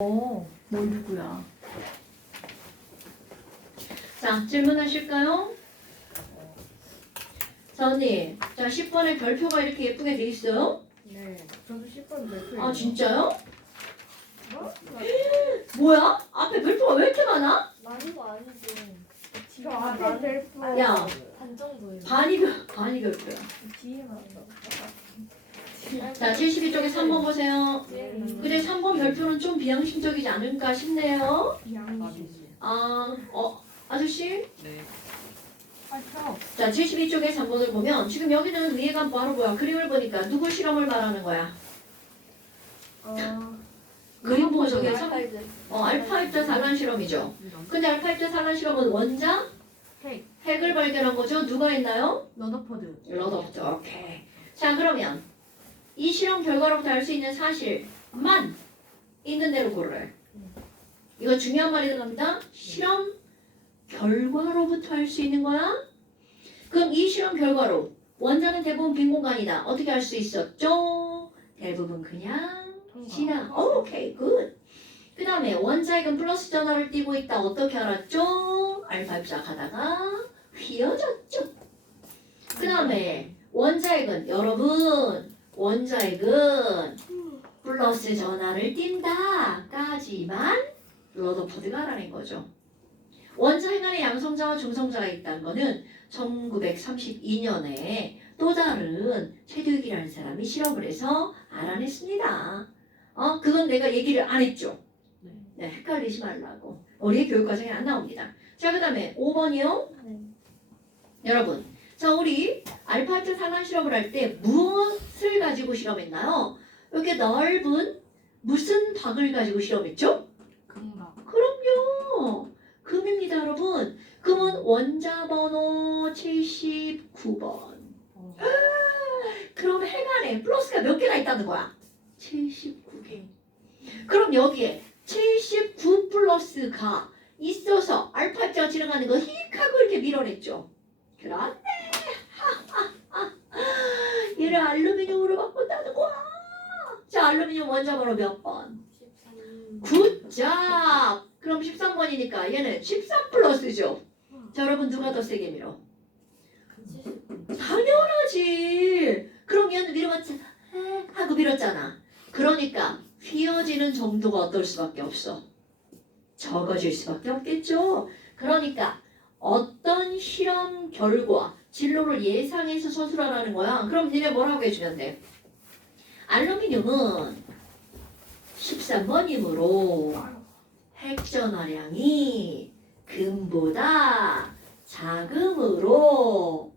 너 누구야? 자, 질문하실까요? 자, 언니. 자, 10번에 별표가 이렇게 예쁘게 돼 있어요? 네, 저도 10번 몇 아, 진짜요? 어? 뭐야? 앞에 별표가 왜 이렇게 많아? 많은 거 아니지. 저 앞에 벨프 야. 반 정도예요. 반이 별표야. 뒤에만. 자, 72쪽에 3번 보세요. 뒤에는. 근데 3번 별표는 좀 비양심적이지 않을까 싶네요. 양지. 아저씨? 네. 자, 72쪽에 3번을 보면 지금 여기는 위에가 바로 뭐야? 그림을 보니까 누구 실험을 말하는 거야? 그림 보고 저게 알파 입자 산란 실험이죠. 근데 알파 입자 산란 실험은 원자? 핵을 발견한 거죠. 누가 했나요? 러더퍼드. 러더퍼드. 오케이. 자, 그러면 이 실험 결과로부터 알 수 있는 사실만 있는 대로 고르래. 이거 중요한 말이 들어갑니다. 실험 결과로부터 알 수 있는 거야? 그럼 이 실험 결과로 원자는 대부분 빈 공간이다. 어떻게 알 수 있었죠? 대부분 그냥 지나. 오케이, 굿. 그 다음에 원자핵은 플러스 전화를 띄고 있다. 어떻게 알았죠? 알파 입자 가다가 휘어졌죠. 그 다음에 원자핵은 여러분 원자핵은 플러스 전화를 띈다 까지만 러더퍼드가 알아낸 거죠. 원자핵 안에 양성자와 중성자가 있다는 거는 1932년에 또 다른 최두익이라는 사람이 실험을 해서 알아냈습니다. 그건 내가 얘기를 안 했죠. 네, 헷갈리지 말라고. 우리의 교육과정에 안 나옵니다. 자, 그 다음에 5번이요. 네. 여러분, 자, 우리 알파 입자 산란 실험을 할 때 무엇을 가지고 실험했나요? 이렇게 넓은 무슨 박을 가지고 실험했죠? 금방. 그럼요. 금입니다, 여러분. 금은 원자 번호 79번. 그럼 핵 안에 플러스가 몇 개가 있다는 거야? 79개. 그럼 여기에 79 플러스가 있어서 알파 입자가 지나가는 거 휙 하고 이렇게 밀어냈죠. 그런데 얘를 알루미늄으로 바꾼다는 거야. 자, 알루미늄 원자 번호 몇 번? 9자. 그럼 13번이니까 얘는 13 플러스죠. 자, 여러분 누가 더 세게 밀어? 당연하지. 그럼 얘는 밀어봤자 하고 밀었잖아. 그러니까 휘어지는 정도가 어떨 수밖에 없어. 적어질 수밖에 없겠죠. 그러니까 어떤 실험 결과 진로를 예상해서 서술하라는 거야. 그럼 니네 뭐라고 해주면 돼? 알루미늄은 13번이므로 핵전화량이 금보다 작음으로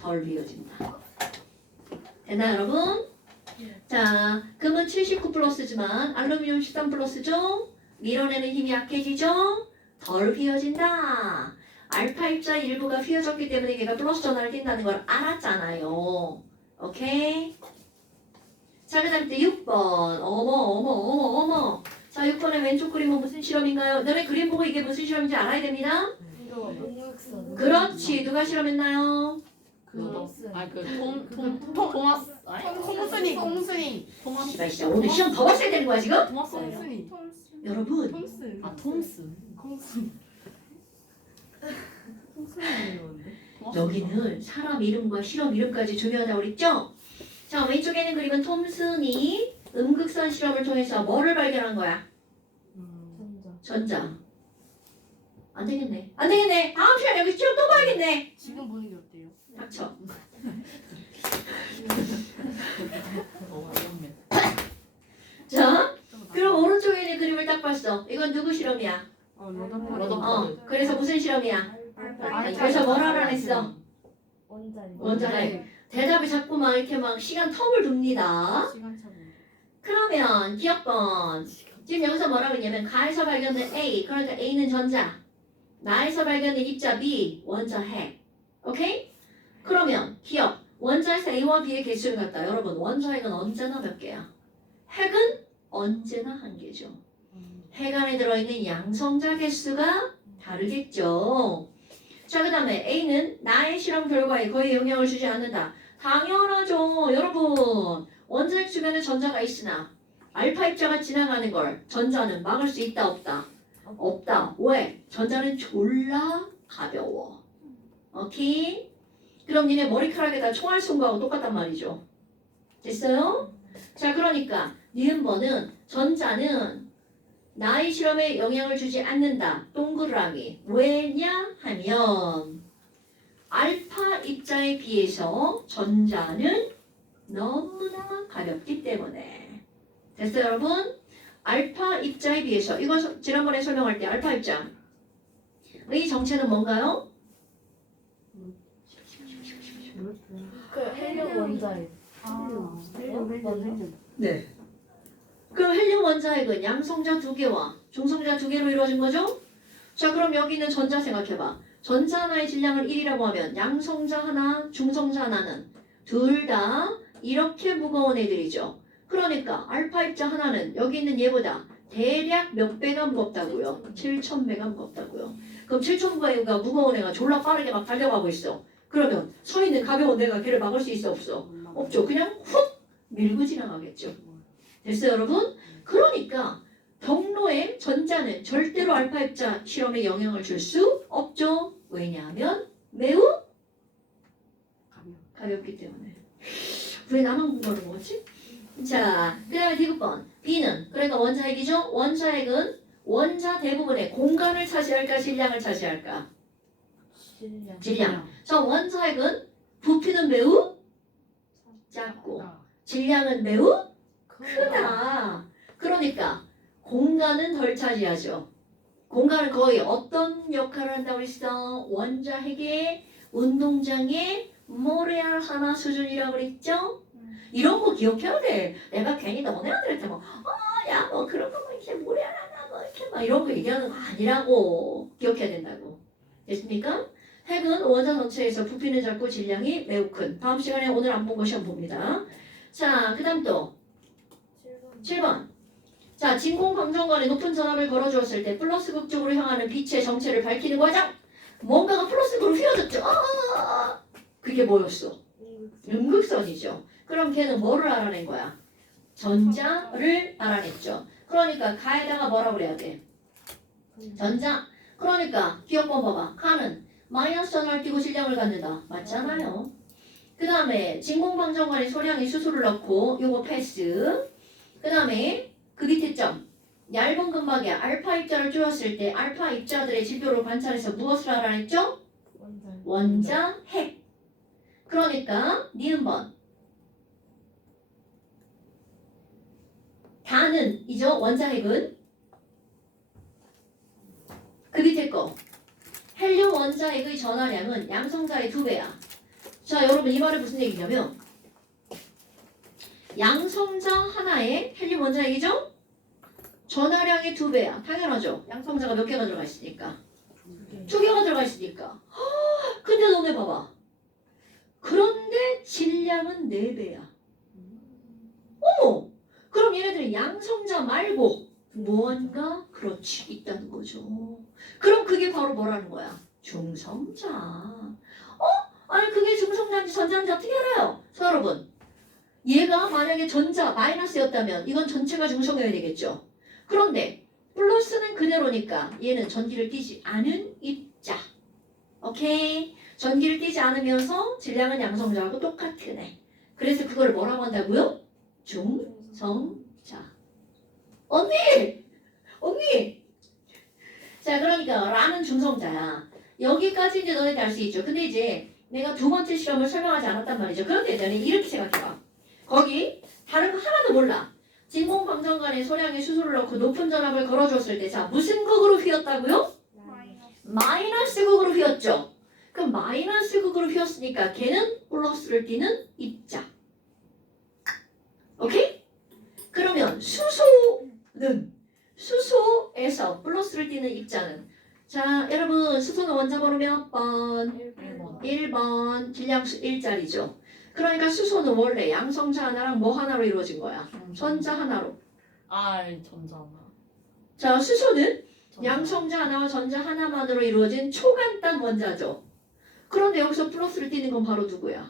덜 휘어진다. 됐나 여러분? 자, 금은 79 플러스지만 알루미늄 13 플러스죠? 밀어내는 힘이 약해지죠? 덜 휘어진다. 알파 입자 일부가 휘어졌기 때문에 얘가 플러스 전화를 띈다는 걸 알았잖아요. 오케이? 자, 그 다음에 6번. 어머. 자, 6번의 왼쪽 그림은 무슨 실험인가요? 너네 그림 보고 이게 무슨 실험인지 알아야 됩니다. 이거 응육선. 그렇지. 누가 실험했나요? 토마스. 톰슨이. 씨발, 진짜 오늘 시험 더 봤어야 되는 거야, 지금? 톰슨이. 여러분. 톰슨. 톰슨. 여기는 사람 이름과 실험 이름까지 중요하다고 그랬죠? 자, 왼쪽에 있는 그림은 톰슨이 음극선 실험을 통해서 뭐를 발견한 거야? 전자. 안 되겠네. 다음 시간에 여기 시험 또 봐야겠네. 지금 보는 게 어때요? 닥쳐. 자, 그럼 오른쪽에 있는 그림을 딱 봤어. 이건 누구 실험이야? 러더퍼드. 그래서 무슨 실험이야? 그래서 뭘 알아냈어? 원자핵. 대답이 자꾸 막 이렇게 막 시간 텀을 둡니다. 시간차로. 그러면 기억번. 지금 여기서 뭐라고 했냐면 가에서 발견된 A, 그러니까 A는 전자. 나에서 발견된 입자 B, 원자핵. 오케이? 그러면 기억. 원자에서 A와 B의 개수를 갖다. 여러분 원자핵은 언제나 몇 개야? 핵은 언제나 한 개죠. 핵 안에 들어있는 양성자 개수가 다르겠죠. 자, 그 다음에 A는 나의 실험 결과에 거의 영향을 주지 않는다. 당연하죠. 여러분 원자핵 주변에 전자가 있으나 알파 입자가 지나가는 걸 전자는 막을 수 있다 없다? 없다. 왜? 전자는 졸라 가벼워. 오케이? 그럼 니네 머리카락에다 총알 쏜 거하고 똑같단 말이죠. 됐어요? 자, 그러니까 니은번은 전자는 나의 실험에 영향을 주지 않는다. 동그라미. 왜냐 하면 알파 입자에 비해서 전자는 너무나 가볍기 때문에. 됐어요, 여러분? 알파 입자에 비해서 이거 지난번에 설명할 때 알파 입자의 정체는 뭔가요? 그 헬륨 원자핵. 네. 그럼 헬륨 원자핵은 양성자 2개와 중성자 2개로 이루어진 거죠? 자, 그럼 여기 있는 전자 생각해봐. 전자 하나의 질량을 1이라고 하면 양성자 하나, 중성자 하나는 둘 다 이렇게 무거운 애들이죠. 그러니까 알파 입자 하나는 여기 있는 얘보다 대략 몇 배가 무겁다고요? 7,000배가 무겁다고요. 그럼 7,000배가 무거운 애가 졸라 빠르게 막 달려가고 있어. 그러면 서 있는 가벼운 내가 걔를 막을 수 있어 없어? 없죠. 그냥 훅 밀고 지나가겠죠. 됐어요, 여러분? 그러니까 경로의 전자는 절대로 알파 입자 실험에 영향을 줄 수 없죠. 왜냐하면 매우 가볍기 때문에. 왜 나만 공부하는 거지? 자, 그 다음에 디귿번 B는 그러니까 원자핵이죠. 원자핵은 원자 대부분의 공간을 차지할까 질량을 차지할까? 질량. 자, 원자핵은 부피는 매우 작고 질량은 매우 크다. 그러니까 공간은 덜 차지하죠. 공간은 거의 어떤 역할을 한다고 했어? 원자핵의 운동장의 모래알 하나 수준이라고 그랬죠? 이런 거 기억해야 돼. 내가 괜히 너네한테 뭐, 야, 뭐 그런 거 뭐 이렇게 모래알 하나 뭐 이렇게 막 이런 거 얘기하는 거 아니라고 기억해야 된다고. 됐습니까? 핵은 원자 전체에서 부피는 작고 질량이 매우 큰. 다음 시간에 오늘 안 본 거 시험 봅니다. 자, 그 다음 또 7번. 자, 진공방정관에 높은 전압을 걸어주었을 때 플러스 극 쪽으로 향하는 빛의 정체를 밝히는 과정. 뭔가가 플러스극으로 휘어졌죠. 그게 뭐였어? 음극선이죠. 그럼 걔는 뭐를 알아낸 거야? 전자를 알아냈죠. 그러니까 가에다가 뭐라 그래야 돼? 전자. 그러니까 기억번 봐봐. 가는 마이너스 전압을 띄고 질량을 갖는다. 맞잖아요. 그 다음에 진공방정관에 소량의 수소를 넣고 요거 패스. 그 다음에 그 밑에 점. 얇은 근막에 알파 입자를 쪼였을 때 알파 입자들의 지표를 관찰해서 무엇을 알아냈죠? 원자핵. 그러니까 니은번 다는 이죠. 원자핵은 그 밑에 거 헬륨 원자핵의 전하량은 양성자의 2배야. 자, 여러분 이 말은 무슨 얘기냐면 양성자 하나에 헬륨 원자핵이죠? 전하량의 2배야. 당연하죠. 양성자가 몇 개가 들어가 있으니까. 2개가 들어가 있으니까. 근데 너네 봐봐. 그런데 질량은 4배야. 어머! 그럼 얘네들은 양성자 말고 무언가 그렇지 있다는 거죠. 그럼 그게 바로 뭐라는 거야? 중성자. 아니 그게 중성자인지 전자인지 어떻게 알아요? 자, 여러분. 얘가 만약에 전자 마이너스였다면 이건 전체가 중성이어야 되겠죠. 그런데 플러스는 그대로니까 얘는 전기를 띠지 않은 입자. 오케이? 전기를 띠지 않으면서 질량은 양성자하고 똑같은 애. 그래서 그걸 뭐라고 한다고요? 중성자. 언니! 자, 그러니까 라는 중성자야. 여기까지 이제 너네들 알 수 있죠. 근데 이제 내가 두 번째 실험을 설명하지 않았단 말이죠. 그런데 너네 이렇게 생각해봐. 거기 다른 거 하나도 몰라. 진공방정관에 소량의 수소를 넣고 높은 전압을 걸어줬을 때 자, 무슨 극으로 휘었다고요? 마이너스 극으로 휘었죠. 그럼 마이너스 극으로 휘었으니까 걔는 플러스를 띠는 입자. 오케이? 그러면 수소에서 플러스를 띠는 입자는 자, 여러분 수소는 원자번호 몇 번? 1번. 질량수 1짜리죠. 그러니까 수소는 원래 양성자 하나랑 뭐 하나로 이루어진 거야? 전자 하나로. 전자나. 자, 수소는 양성자 하나와 전자 하나만으로 이루어진 초간단 원자죠. 그런데 여기서 플러스를 띄는 건 바로 누구야?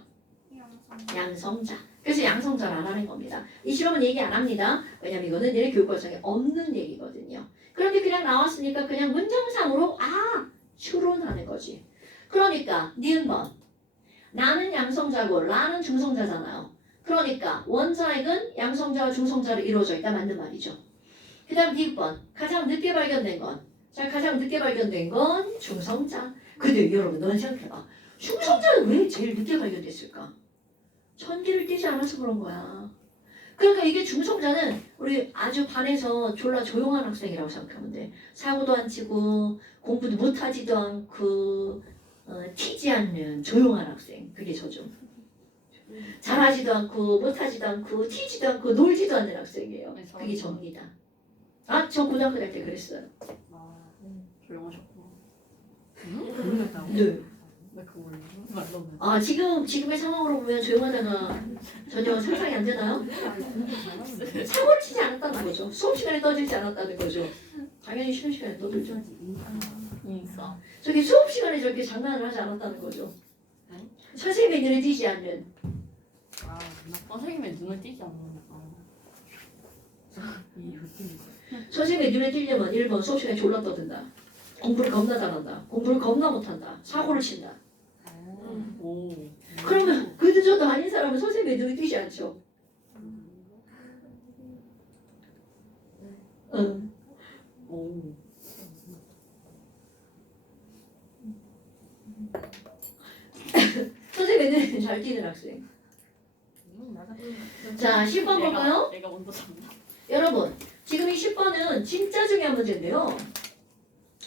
양성자. 그래서 양성자를 안 하는 겁니다. 이 실험은 얘기 안 합니다. 왜냐면 이거는 얘네 교육과정에 없는 얘기거든요. 그런데 그냥 나왔으니까 그냥 문장상으로 추론하는 거지. 그러니까 니은번 나는 양성자고 라는 중성자잖아요. 그러니까 원자핵은 양성자와 중성자로 이루어져 있다 맞는 말이죠. 그 다음 니은번 가장 늦게 발견된 건 가장 늦게 발견된 건 중성자. 근데 여러분 넌 생각해봐. 중성자는 왜 제일 늦게 발견됐을까? 전기를 띄지 않아서 그런 거야. 그러니까 이게 중성자는 우리 아주 반에서 졸라 조용한 학생이라고 생각하면 돼. 사고도 안 치고 공부도 못하지도 않고 튀지 않는 조용한 학생. 그게 저죠. 잘하지도 않고 못하지도 않고 튀지도 않고 놀지도 않는 학생이에요. 그게 접니다. 저 고등학교 다닐 때 그랬어요. 조용하셨구나. 네. 나 그거 몰라. 지금의 상황으로 보면 조용하다가 전혀 상상이 안 되나요? 사고를 치지 않았다는 거죠. 수업 시간에 떠들지 않았다는 거죠. 당연히 쉬는 시간에 떠들죠. 인싸. 저기 수업 시간에 저렇게 장난을 하지 않았다는 거죠. 선생님의 눈에 띄지 않는. 나 선생님의 눈을 띄지 않는다. 선생님의 눈에 띄려면 1번 수업 시간에 졸라 떠든다. 공부를 겁나 잘한다. 공부를 겁나 못한다. 사고를 친다. 오. 그러면 그저도 아닌 사람은 선생님의 눈에 띄지 않죠. 응. 오. 선생님의 눈에 잘 띄는 학생. 자, 10번 볼까요? 내가 먼저 잡나. 여러분, 지금 이 10번은 진짜 중요한 문제인데요.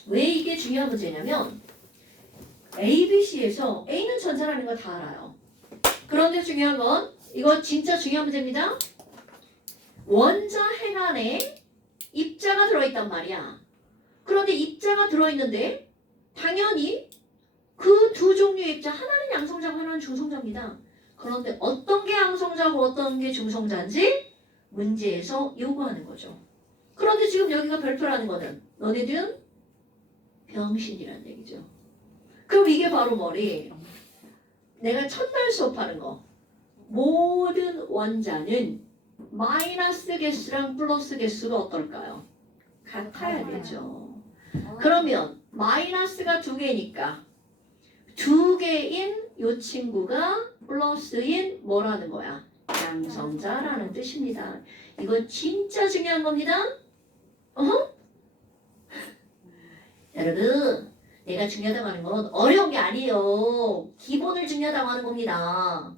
왜 이게 중요한 문제냐면 A, B, C에서 A는 전자라는 거 다 알아요. 그런데 중요한 건 이거 진짜 중요한 문제입니다. 원자 핵 안에 입자가 들어있단 말이야. 그런데 입자가 들어있는데 당연히 그 두 종류의 입자 하나는 양성자고 하나는 중성자입니다. 그런데 어떤 게 양성자고 어떤 게 중성자인지 문제에서 요구하는 거죠. 그런데 지금 여기가 별표라는 거는 너네들은 병신이라는 얘기죠. 그럼 이게 바로 뭐리? 내가 첫날 수업하는 거. 모든 원자는 마이너스 개수랑 플러스 개수가 어떨까요? 같아야 되죠. 그러면 마이너스가 2개니까 2개인 이 친구가 플러스인 뭐라는 거야? 양성자라는 뜻입니다. 이거 진짜 중요한 겁니다. 여러분, 내가 중요하다고 하는 건 어려운 게 아니에요. 기본을 중요하다고 하는 겁니다.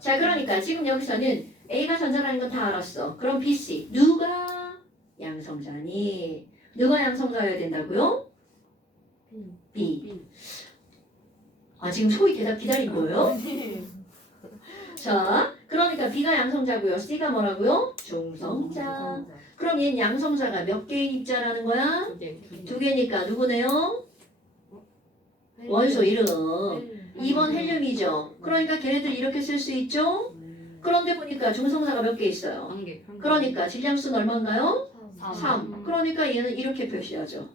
자, 그러니까 지금 여기서는 A가 전자라는 건 다 알았어. 그럼 B, C 누가 양성자니? 누가 양성자여야 된다고요? B. 지금 소위 대답 기다린 거예요? 자, 그러니까 B가 양성자고요. C가 뭐라고요? 중성자. 그럼 얘는 양성자가 몇 개의 입자라는 거야? 2개니까 누구네요? 원소 이름. 2번 헬륨이죠. 그러니까 걔네들 이렇게 쓸 수 있죠? 그런데 보니까 중성자가 몇 개 있어요? 한 개. 그러니까 질량수는 얼마인가요? 3. 3. 그러니까 얘는 이렇게 표시하죠.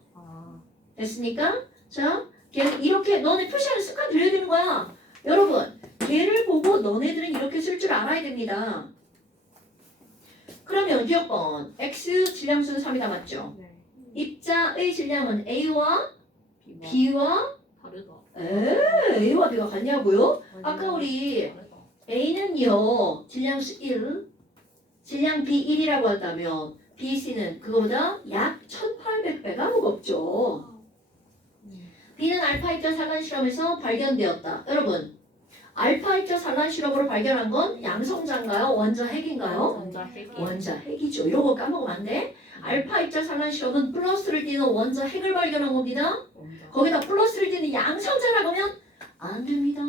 됐습니까? 자, 걔는 이렇게 너네 표시하는 습관 들여야 되는 거야. 여러분, 걔를 보고 너네들은 이렇게 쓸 줄 알아야 됩니다. 그러면 기억번 X 질량수는 3이다 맞죠? 입자의 질량은 A와 B와 다르다. A와 B가 같냐고요? 아까 우리 A는요 질량수 1, 질량 B 1이라고 한다면 B, C는 그거보다 약 1800배가 무겁죠. B는 알파 입자 산란 실험에서 발견되었다. 여러분, 알파 입자 산란 실험으로 발견한 건 양성자인가요? 원자 핵인가요? 전자 핵이. 원자 핵이죠. 요거 까먹으면 안 돼. 알파 입자 산란 실험은 플러스를 띠는 원자 핵을 발견한 겁니다. 거기다 플러스를 띠는 양성자라고 하면 안 됩니다.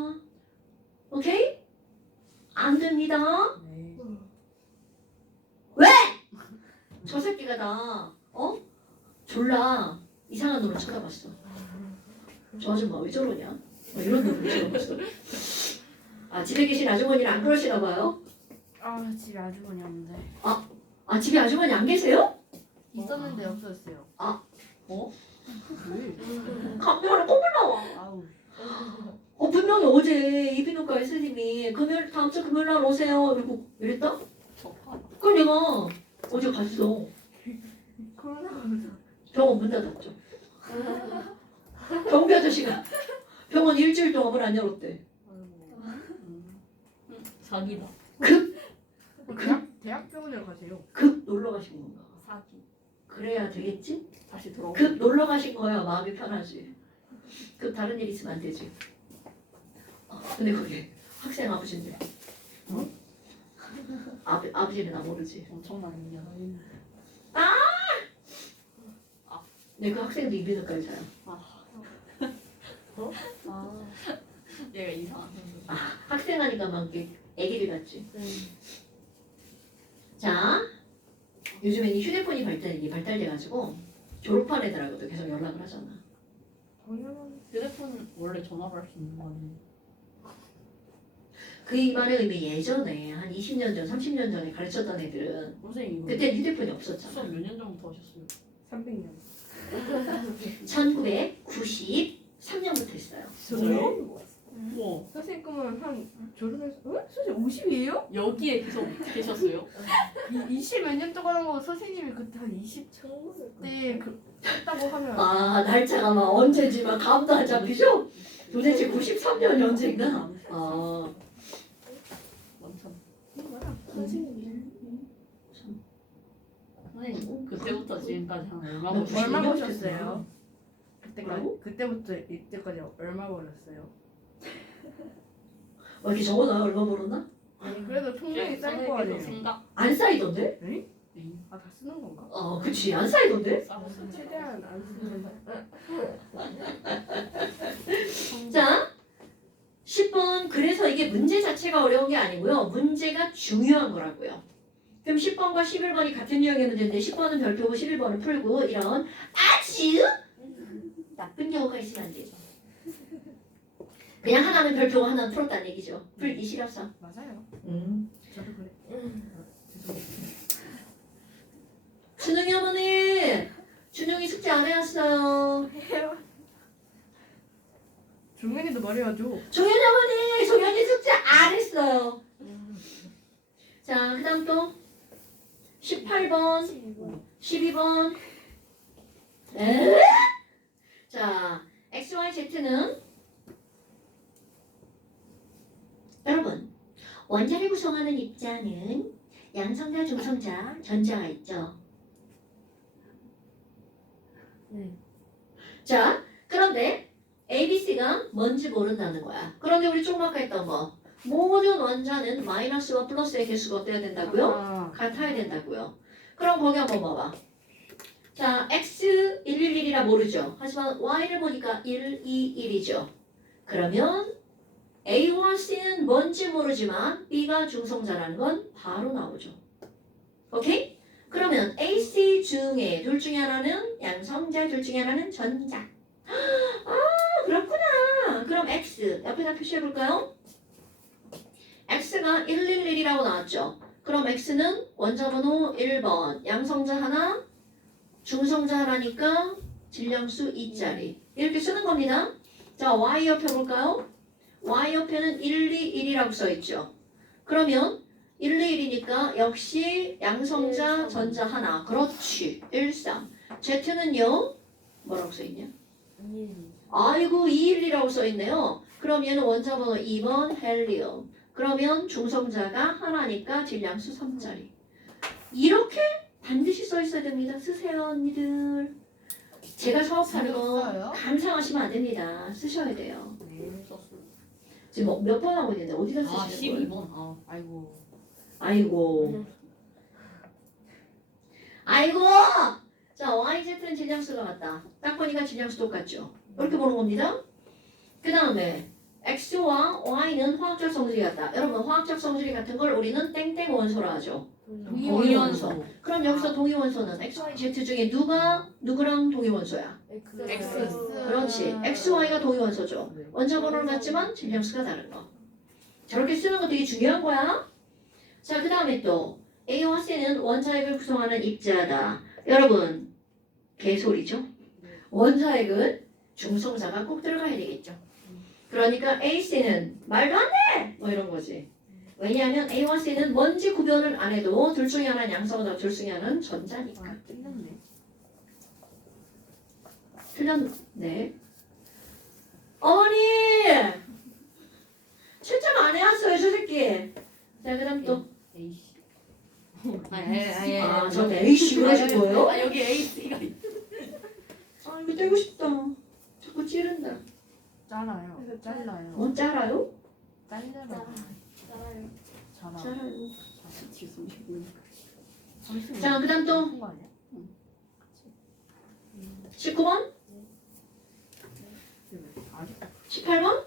오케이? 안 됩니다. 왜? 저 새끼가 다 졸라 이상한 놈을 쳐다봤어. 저 아줌마 왜 저러냐? 이런 놈을 쳐다봤어. 집에 계신 아주머니는 안 그러시나 봐요? 집에 아주머니 없는데. 집에 아주머니 안 계세요? 있었는데 없어졌어요. 감기가 콧물 나와. 아우. 분명히 어제 이비인후과 의사님이 금요일 다음 주 금요일 날 오세요. 이랬다? 접하. 그럼 내가 어제 갔어. 코로나가 병원 문 닫았죠. 경비 아저씨가 병원 일주일 동안 문 안 열었대. 사기다. 대학병원에 가세요. 급 놀러 가신 건가? 사기. 그래야 되겠지? 다시 돌아오고. 급 놀러 가신 거야 마음이 편하지. 급 다른 일 있으면 안 되지. 근데 그게 학생 아버지인데. 어? 아버지는 나 모르지. 엄청난 인연. 근데 그 학생도 이비인후과의사야. 아. 얘가 이상한. 학생하니까 막 이렇게 애기를 같지. 자, 요즘에는 휴대폰이 발달돼가지고 졸업한 애들하고도 계속 연락을 하잖아. 당연한. 휴대폰 원래 전화를 할 수 있는 거 아니에요? 그 말의 의미 예전에 한 20년 전, 30년 전에 가르쳤던 애들은 선생님 이거 그때 휴대폰이 없었잖아. 수업 몇 년 전부터 하셨어요? 300년. 1993년부터 했어요. 저요? 우와. 선생님 거면 한 졸업해서 선생님 50이에요? 여기에 계속 계셨어요? 20 몇 년 동안 한 거 선생님이 그때 한 20대 했다고 하면 아, 날짜가 막 언제지 막 감도 안 잡히죠? 도대체 93년이 언제인가? 아, 원참. 선생님이. 선생님 그때부터 지금까지 한 얼마 나 걸렸어요? 얼마 92년 버셨어요? 그때까지 뭐라고? 그때부터 이때까지 얼마 벌었어요? 이렇게 적어놔요? 얼마 벌었나? 아니 그래도 총명이 쌓일 거 아니에요. 생각. 안 쌓이던데? 아 다 쓰는 건가? 그치 안 쌓이던데? 최대한 안 쓰는. 자, 10번. 그래서 이게 문제 자체가 어려운 게 아니고요. 문제가 중요한 거라고요. 그럼 10번과 11번이 같은 유형의 문제인데 10번은 별표고 11번은 풀고 이런 아주 나쁜 경우가 있으면 안 되죠. 그냥 하나는 별표고 하나는 풀었다는 얘기죠. 풀기 싫어서. 맞아요. 저도 그래. 죄송해요. 준웅이 어머니! 준웅이 숙제 안 해왔어요. 종현이도 말해야죠. 종현이 어머니! 종현이 숙제 안 했어요. 자, 그 다음 또 18번, 12번. 자, X, Y, Z는 여러분, 원자를 구성하는 입자는 양성자, 중성자, 전자가 있죠. 자, 그런데 ABC가 뭔지 모른다는 거야. 그런데 우리 조금 아까 했던 거. 모든 원자는 마이너스와 플러스의 개수가 어때야 된다고요? 같아야 된다고요. 그럼 거기 한번 봐봐. 자, X 111이라 모르죠. 하지만 Y를 보니까 1, 2, 1이죠. 그러면 A와 C는 뭔지 모르지만 B가 중성자라는 건 바로 나오죠. 오케이? 그러면 A, C 중에 둘 중에 하나는 양성자, 둘 중에 하나는 전자. 아, 그렇구나. 그럼 X 옆에다 표시해볼까요? X가 111이라고 나왔죠. 그럼 X는 원자번호 1번, 양성자 하나, 중성자 하나니까 질량수 2짜리. 이렇게 쓰는 겁니다. 자, Y 옆에 볼까요? Y 옆에는 1, 2, 1이라고 써있죠. 그러면 1, 2, 1이니까 역시 양성자, 전자 하나. 그렇지. 1, 3. Z는요? 뭐라고 써있냐? 아이고 2, 1, 2라고 써있네요. 그럼 얘는 원자번호 2번 헬리움. 그러면 중성자가 하나니까 질량수 3짜리. 이렇게 반드시 써있어야 됩니다. 쓰세요 언니들. 제가 수업하는 거 써요? 감상하시면 안 됩니다. 쓰셔야 돼요. 네, 썼어요. 지금 몇 번 하고 있는데 어디다 아, 쓰시는 거예요? 12번. 아, 아이고. 아이고. 아이고. 자, YZ는 질량수가 같다. 딱 보니까 질량수 똑같죠. 이렇게 보는 겁니다. 그 다음에 X와 Y는 화학적 성질이 같다. 여러분 화학적 성질이 같은 걸 우리는 땡땡 원소라 하죠. 동위원소. 그럼 여기서 동위원소는 X, Y, Z 중에 누구랑 동위원소야? X. 그렇지. X, Y가 동위원소죠. 원자번호는 같지만 질량수가 다른 거. 저렇게 쓰는 거 되게 중요한 거야. 자, 그 다음에 또 A와 C는 원자핵을 구성하는 입자다. 여러분 개소리죠? 원자핵은 중성자가 꼭 들어가야 되겠죠. 그러니까 AC는 말도 안 돼! 뭐 이런 거지. 왜냐하면 A와 C는 뭔지 구별을 안 해도 둘 중에 하나는 양성이다, 둘 중에 하나는 전자니까. 아, 틀렸네. 틀렸네. 어머니! 채점 안 해왔어요, 저 새끼. 자, 그 다음 또. A씨. 아, 전 A씨로 하실 거예요? 아 여기 A씨가 있. 아, 이거 떼고 싶다. 자꾸 찌른다. 잘라요. 잘라요. 뭐 짜라요? 잘라요. 따라요. 잘라. 짜라요. 지금 싶네. 자, 그 다음 또. 한 거 아니야? 19번? 아직도 18번?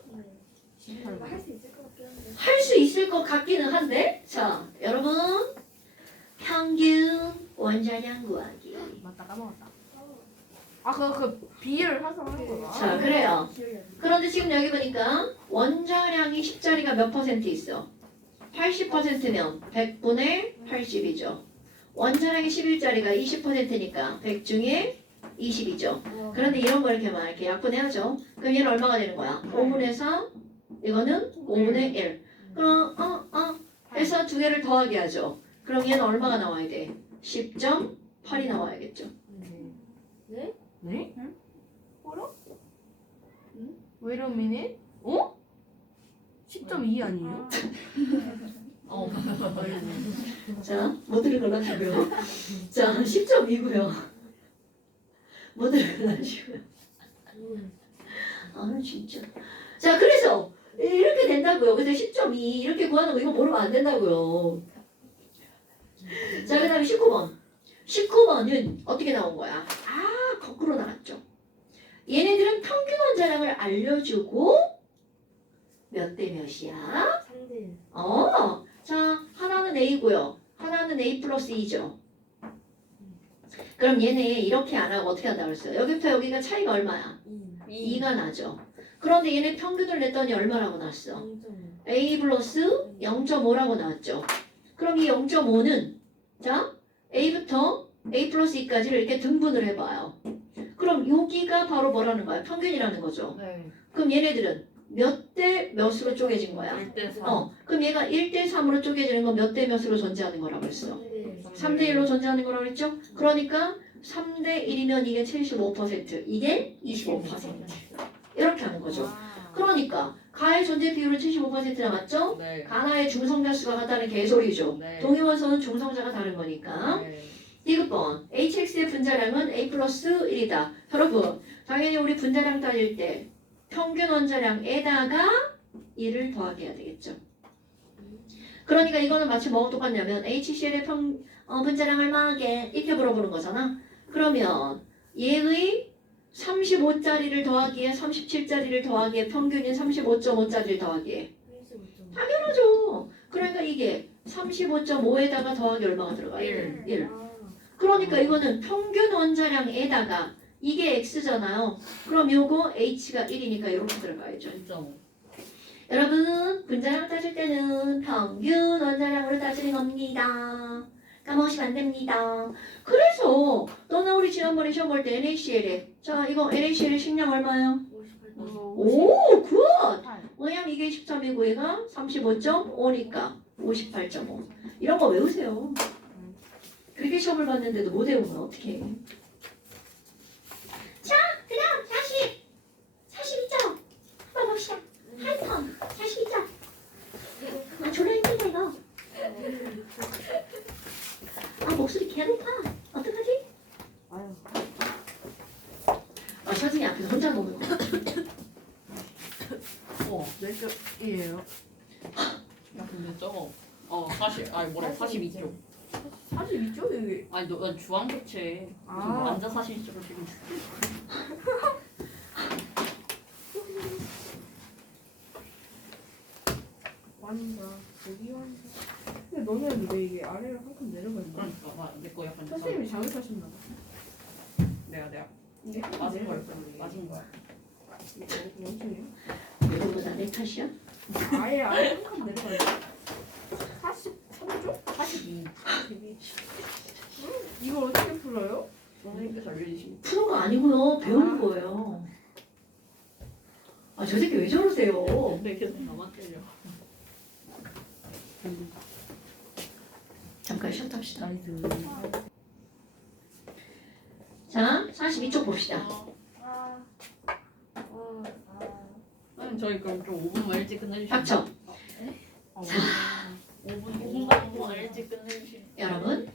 18번. 할수 있을 것 같긴 한데. 할 수 있을 것 같기는 한데. 자, 여러분. 평균 원자량 구하기. 맞다 까먹었다. 아 그 비율 화성하는 거야. 자, 그래요. 기억이 안 나. 그런데 지금 여기 보니까 원자량이 10짜리가 몇 퍼센트 있어? 80%면 100분의 80이죠. 원자량이 11짜리가 20%니까 100 중에 20이죠. 그런데 이런 걸 이렇게 막 이렇게 약분해야죠. 그럼 얘는 얼마가 되는 거야? 5분의 4, 이거는 5분의 1. 그럼 해서 두 개를 더하게 하죠. 그럼 얘는 얼마가 나와야 돼? 10.8이 나와야겠죠. 네? 네? 뭐라? Wait a minute? 어? 10.2 아니에요? 어. 자, 뭐 들어가시고요. 자, 10.2고요. 뭐 들어가시고요. 아, 진짜. 자, 그래서 이렇게 된다고요. 그래서 10.2 이렇게 구하는 거 이거 모르면 안 된다고요. 자, 그 다음에 19번. 19번은 어떻게 나온 거야? 아, 거꾸로 나왔죠. 얘네들은 평균 원자량을 알려주고 몇 대 몇이야? 3대. 자, 하나는 A고요. 하나는 A 플러스 2죠. 그럼 얘네 이렇게 안 하고 어떻게 한다고 그랬어요? 여기부터 여기가 차이가 얼마야? 2가 나죠. 그런데 얘네 평균을 냈더니 얼마라고 나왔어? 0.5. A 플러스 0.5라고 나왔죠. 그럼 이 0.5는 자 A부터 A 플러스 2까지를 이렇게 등분을 해봐요. 그럼 여기가 바로 뭐라는 거야? 평균이라는 거죠. 네. 그럼 얘네들은 몇 대 몇으로 쪼개진 거야? 1대 3. 그럼 얘가 1대 3으로 쪼개지는 건 몇 대 몇으로 존재하는 거라고 했어? 3대 1로 존재하는 거라고 했죠? 그러니까 3대 1이면 이게 75%, 이게 25%. 이렇게 하는 거죠. 그러니까 가의 존재 비율은 75%나 맞죠? 네. 가나의 중성자 수가 같다는 개소리죠. 네. 동위원소는 중성자가 다른 거니까. 네. 디귿번 HX의 분자량은 A 플러스 1이다. 여러분 당연히 우리 분자량 따질 때 평균 원자량에다가 1을 더하게 해야 되겠죠. 그러니까 이거는 마치 뭐가 똑같냐면 HCl의 분자량 얼마게 이렇게 물어보는 거잖아. 그러면 얘의 35짜리를 더하기에 37짜리를 더하기에 평균인 35.5짜리를 더하기에 당연하죠. 그러니까 이게 35.5에다가 더하기 얼마가 들어가요? 1. 그러니까 이거는 평균 원자량에다가 이게 X잖아요. 그럼 요거 H가 1이니까 이렇게 들어가야죠. 1.5. 여러분 분자량 따질 때는 평균 원자량으로 따지는 겁니다. 까먹으시면 안 됩니다. 그래서 너나 우리 지난번에 시험 볼 때 NaCl에 자 이거 NaCl의 식량 얼마예요? 58. 오 굿! 8. 왜냐면 이게 13이고 얘가 35.5니까 58.5 이런 거 외우세요. 그렇게 시험을 봤는데도 못 외우면 어떡해. 자 그다음 42점 한번 봅시다. 하이턴 42점. 아 졸라 힘들다 이거. 아 목소리 개 높아. 어떡하지? 아유. 아 선생님 앞에서 혼자 먹는 거. 몇 점이에요? 야 근데 저거 42쪽. 42쪽 여기. 아니 너 주황색채 아. 앉아 42쪽을 지금 완자. 여기 완자. 근데 너는 왜 이게 아래로 한 칸 내려가 있나? 그러니까 내거 약간 선생님이 잘못하셨나 봐. 내가 이게 한칸 맞은 거야. 내려가 있어. 맞은 거야. 원숭이요? 이거보다 내 탓이야? 아예 한 칸 내려가 있어. 43쪽? 42. 이걸 어떻게 풀어요? 선생님께서 알려주신. 푸는 거 아니고요. 배우는 거예요. 아, 저 새끼 왜 저러세요? 근데 계속 나만 때려. 잠깐 쉬었답시다. 나이스. 자, 42쪽 봅시다. 선생님 저희 그럼 좀 5분만 일찍 끝내주시면. 닥쳐. 자. 5분만 일찍 끝내주시면. 여러분.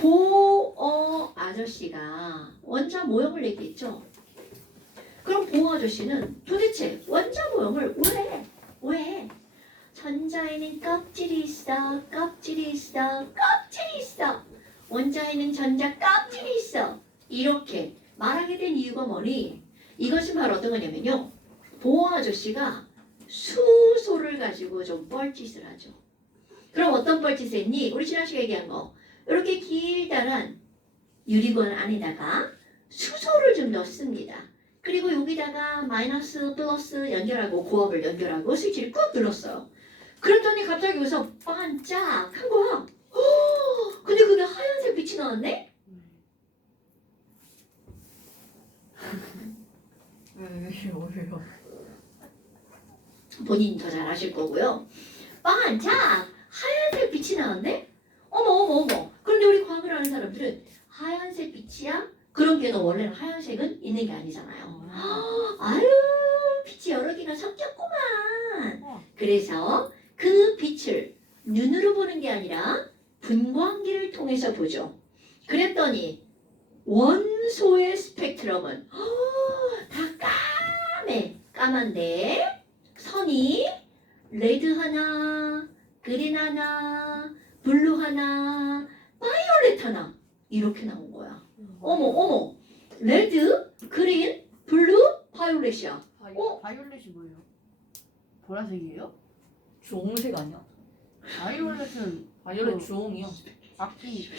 보어 아저씨가 원자 모형을 얘기했죠. 그럼 보어 아저씨는 도대체 원자 모형을 왜? 전자에는 껍질이 있어. 원자에는 전자 껍질이 있어. 이렇게 말하게 된 이유가 뭐니? 이것이 바로 어떤 거냐면요. 보어 아저씨가 수소를 가지고 좀 뻘짓을 하죠. 그럼 어떤 뻘짓을 했니? 우리 지난 시간에 얘기한 거. 이렇게 길다란 유리관 안에다가 수소를 좀 넣습니다. 그리고 여기다가 마이너스 플러스 연결하고 고압을 연결하고 스위치를 꾹 눌렀어요. 그랬더니 갑자기 여기서 반짝한 거야. 근데 그게 하얀색 빛이 나왔네? 왜요? 본인이 더 잘 아실 거고요. 반짝 하얀색 빛이 나왔네? 어머. 그런데 우리 과학을 아는 사람들은 하얀색 빛이야? 그런 게너 원래는 하얀색은 있는 게 아니잖아요. 아유, 빛이 여러 개가 섞였구만. 그래서 그 빛을 눈으로 보는 게 아니라 분광기를 통해서 보죠. 그랬더니 원소의 스펙트럼은 다 까만데 선이 레드 하나, 그린 하나, 블루 하나, 바이올렛 하나 이렇게 나온 거야. 어머, 레드, 그린, 블루, 바이올렛이야. 바이올렛이 뭐예요? 보라색이에요? 주홍색 아니야? 바이올렛은 바이올렛 주홍이요. 악기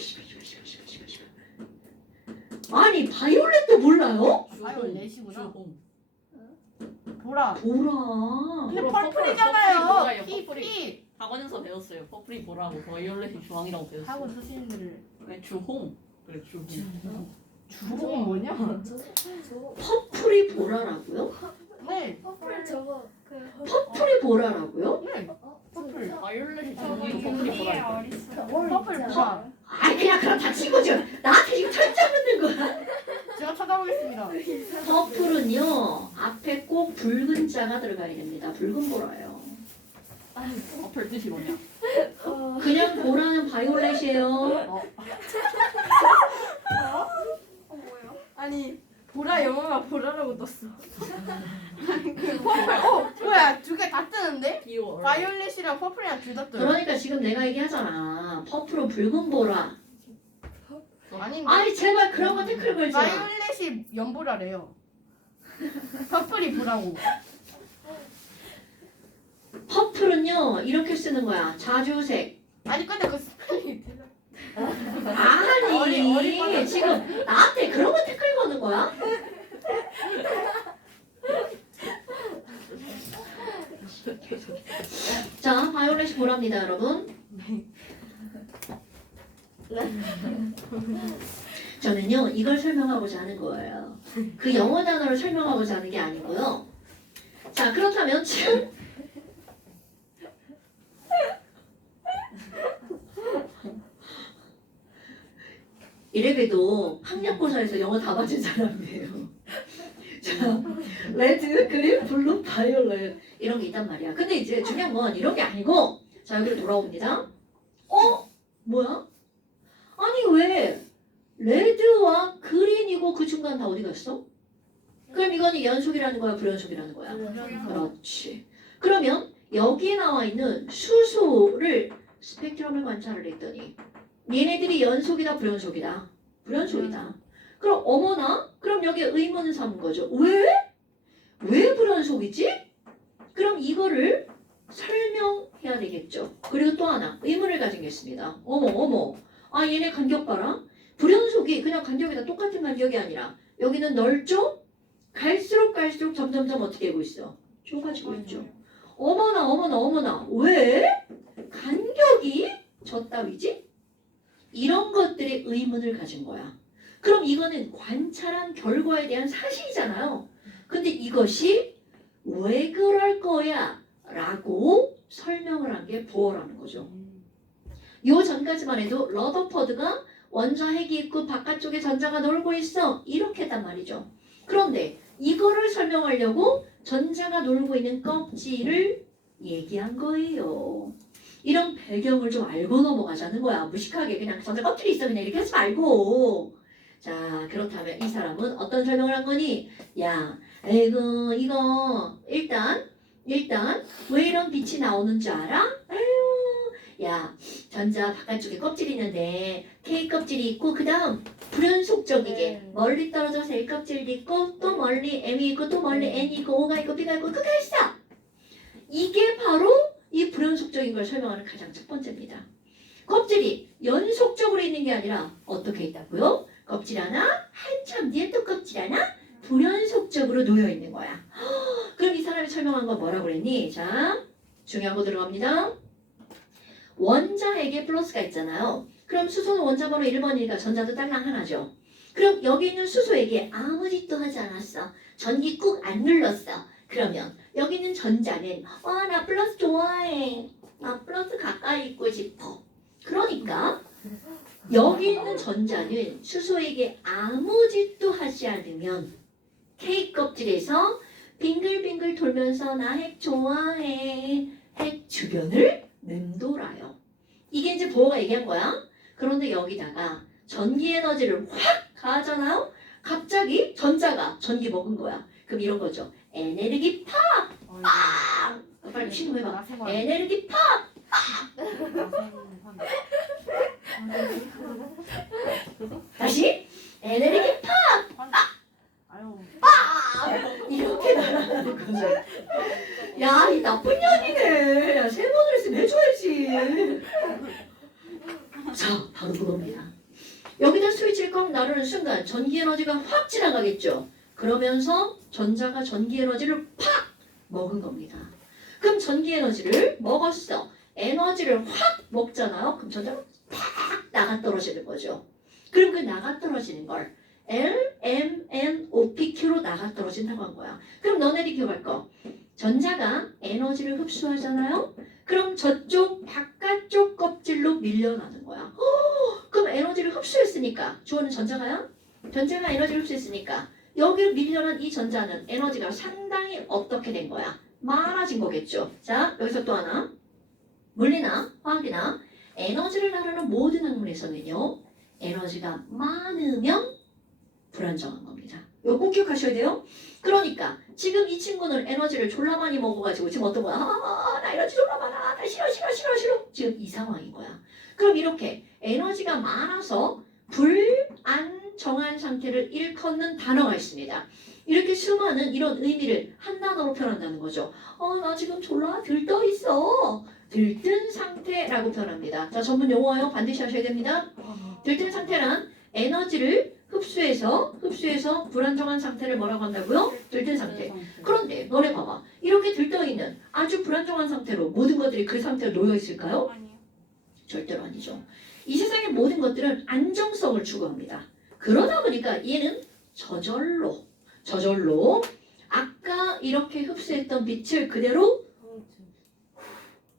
아니 바이올렛도 몰라요? 바이올렛이구나. 주홍. 보라. 보라. 근데 보라, 펄플이잖아요. 퍼플이 피. 퍼플이. 학원에서 배웠어요. 퍼플이 보라고 바이올렛이 주황이라고 배웠어요. 학원 선생님들을 왜 주홍? 그래 주홍. 주홍은 뭐냐? 퍼플이 보라라고요? 네. 퍼플 저거 그 퍼플이 보라라고요? 네. 퍼플. 바이올렛이 주홍이고 퍼플이 보라. 퍼플 보라. 아이 그냥 그럼 다 친구죠. 나한테 지금 철자 묻는 거야. 제가 찾아보겠습니다. 퍼플은요 앞에 꼭 붉은 자가 들어가야 됩니다. 붉은 보라예요. 퍼플 뜻이 뭐냐? 그냥 보라는 바이올렛이에요. 아니 보라 영어가 보라라고 떴어. 퍼플. 뭐야? 두 개 다 뜨는데? 비오. 바이올렛이랑 퍼플이랑 둘 다 떠요. 그러니까 지금 내가 얘기하잖아. 퍼플은 붉은 보라. 아닌데. 아니 제발 그런 거 태클 걸지 마. 바이올렛이 연보라래요. 퍼플이 보라고. 퍼플은요 이렇게 쓰는 거야. 자주색. 아니 근데 그 스펠링이 아니 지금 나한테 그런 거 태클 거는 거야? 자 바이올렛이 보랍니다 여러분. 저는요 이걸 설명하고자 하는 거예요. 그 영어 단어를 설명하고자 하는 게 아니고요. 자 그렇다면 지금 이래봬도 학력고사에서 영어 다 맞은 사람이에요. 자, 레드, 그린, 블루, 바이올렛 이런 게 있단 말이야. 근데 이제 중요한 건 이런 게 아니고 자 여기로 돌아옵니다. 뭐야? 아니 왜 레드와 그린이고 그 중간 다 어디 갔어? 그럼 이거는 연속이라는 거야, 불연속이라는 거야? 그렇지. 그러면 여기에 나와 있는 수소를 스펙트럼을 관찰을 했더니 얘네들이 연속이다, 불연속이다? 불연속이다. 그럼 어머나? 그럼 여기에 의문을 삼은 거죠. 왜? 왜 불연속이지? 그럼 이거를 설명해야 되겠죠. 그리고 또 하나 의문을 가진 게 있습니다. 어머. 아 얘네 간격 봐라. 불연속이 그냥 간격이 다 똑같은 간격이 아니라 여기는 넓죠? 갈수록 점점점 어떻게 되고 있어? 좁아지고 있죠. 어머나. 왜? 간격이 저 따위지? 이런 것들의 의문을 가진 거야. 그럼 이거는 관찰한 결과에 대한 사실이잖아요. 근데 이것이 왜 그럴 거야? 라고 설명을 한 게 보어라는 거죠. 요 전까지만 해도 러더퍼드가 원자 핵이 있고 바깥쪽에 전자가 놀고 있어. 이렇게 했단 말이죠. 그런데 이거를 설명하려고 전자가 놀고 있는 껍질을 얘기한 거예요. 이런 배경을 좀 알고 넘어가자는 거야. 무식하게 그냥 전자 껍질이 있어 그냥 이렇게 하지 말고. 자, 그렇다면 이 사람은 어떤 설명을 한 거니? 야, 아이고 이거 일단 왜 이런 빛이 나오는 줄 알아? 아유, 야, 전자 바깥쪽에 껍질이 있는데 K 껍질이 있고 그 다음 불연속적이게 멀리 떨어져서 L 껍질이 있고 또 멀리 M이 있고 또 멀리 N이 있고 O가 있고 B가 있고 K가 있어. 이게 바로 이 불연속적인 걸 설명하는 가장 첫 번째입니다. 껍질이 연속적으로 있는 게 아니라 어떻게 있다고요? 껍질 하나, 한참 뒤에 또 껍질 하나 불연속적으로 놓여 있는 거야. 그럼 이 사람이 설명한 건 뭐라고 그랬니? 자, 중요한 거 들어갑니다. 원자에게 플러스가 있잖아요. 그럼 수소는 원자 번호 1번이니까 전자도 딸랑 하나죠. 그럼 여기 있는 수소에게 아무 짓도 하지 않았어. 전기 꾹 안 눌렀어. 그러면 여기 있는 전자는 나 플러스 좋아해. 나 플러스 가까이 있고 싶어. 그러니까 여기 있는 전자는 수소에게 아무 짓도 하지 않으면 K 껍질에서 빙글빙글 돌면서 나 핵 좋아해. 핵 주변을 맴돌아요. 이게 이제 보어가 얘기한 거야. 그런데 여기다가 전기 에너지를 확 가하잖아요. 갑자기 전자가 전기 먹은 거야. 그럼 이런 거죠. 에너지 팍! 빨리 신고해봐. 에너지 팍! 다시 에너지 아유. 이렇게 날아가는 거죠. 야, 이 나쁜 년이네. 야, 세 번을 했으면 해줘야지. 자, 바로 그겁니다. 여기다 스위치를 꽉 나르는 순간 전기 에너지가 확 지나가겠죠. 그러면서 전자가 전기 에너지를 팍 먹은 겁니다. 그럼 전기 에너지를 먹었어. 에너지를 확 먹잖아요. 그럼 전자가 팍 나가 떨어지는 거죠. 그럼 그 나가 떨어지는 걸 LMNOPQ로 나가 떨어진다고 한 거야. 그럼 너네들이 기억할 거. 전자가 에너지를 흡수하잖아요. 그럼 저쪽 바깥쪽 껍질로 밀려나는 거야. 그럼 에너지를 흡수했으니까 주어는 전자가야? 전자가 에너지를 흡수했으니까 여기로 밀려난 이 전자는 에너지가 상당히 어떻게 된 거야? 많아진 거겠죠. 자, 여기서 또 하나. 물리나 화학이나 에너지를 나누는 모든 학문에서는요. 에너지가 많으면 불안정한 겁니다. 이거 꼭 기억하셔야 돼요. 그러니까 지금 이 친구는 에너지를 졸라 많이 먹어가지고 지금 어떤 거야? 나 에너지 졸라 많아. 나 싫어. 지금 이 상황인 거야. 그럼 이렇게 에너지가 많아서 불안정한 상태를 일컫는 단어가 있습니다. 이렇게 수많은 이런 의미를 한 단어로 표현한다는 거죠. 나 지금 졸라 들떠 있어. 들뜬 상태라고 표현합니다. 자, 전문 용어요. 반드시 하셔야 됩니다. 들뜬 상태란 에너지를 흡수해서 불안정한 상태를 뭐라고 한다고요? 들뜬 상태. 그런데 너네 봐봐. 이렇게 들떠있는 아주 불안정한 상태로 모든 것들이 그 상태로 놓여 있을까요? 아니요. 절대로 아니죠. 이 세상의 모든 것들은 안정성을 추구합니다. 그러다 보니까 얘는 저절로 아까 이렇게 흡수했던 빛을 그대로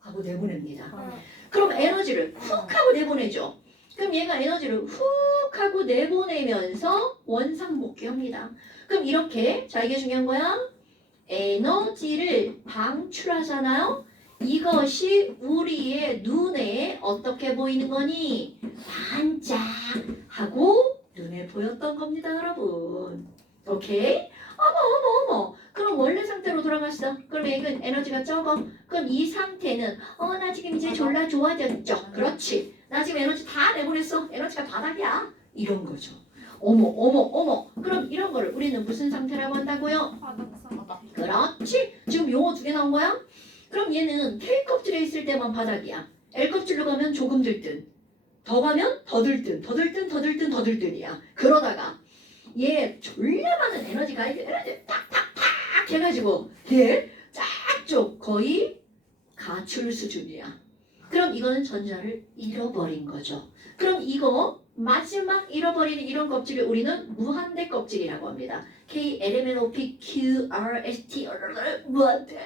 하고 내보냅니다. 그럼 에너지를 훅 하고 내보내죠. 그럼 얘가 에너지를 훅 하고 내보내면서 원상복귀합니다. 그럼 이렇게, 자 이게 중요한 거야. 에너지를 방출하잖아요. 이것이 우리의 눈에 어떻게 보이는 거니? 반짝하고 눈에 보였던 겁니다, 여러분. 오케이? 어머. 그럼 원래 상태로 돌아갔어. 그럼 얘는 에너지가 적어. 그럼 이 상태는 나 지금 이제 졸라 좋아졌죠. 그렇지. 나 지금 에너지 다 내보냈어. 에너지가 바닥이야. 이런 거죠. 어머. 그럼 이런 거를 우리는 무슨 상태라고 한다고요? 바닥상. 그렇지. 지금 용어 2개 나온 거야? 그럼 얘는 K 껍질에 있을 때만 바닥이야. L 껍질로 가면 조금 들뜬. 더 가면 더 들뜬이야. 그러다가 얘 졸라 많은 에너지가 에너지 팍팍팍 해가지고 얘 쫙쪽 거의 가출 수준이야. 그럼 이거는 전자를 잃어버린 거죠. 그럼 이거 마지막 잃어버리는 이런 껍질을 우리는 무한대 껍질이라고 합니다. K, L, M, N, O, P, Q, R, S, T, 무한대.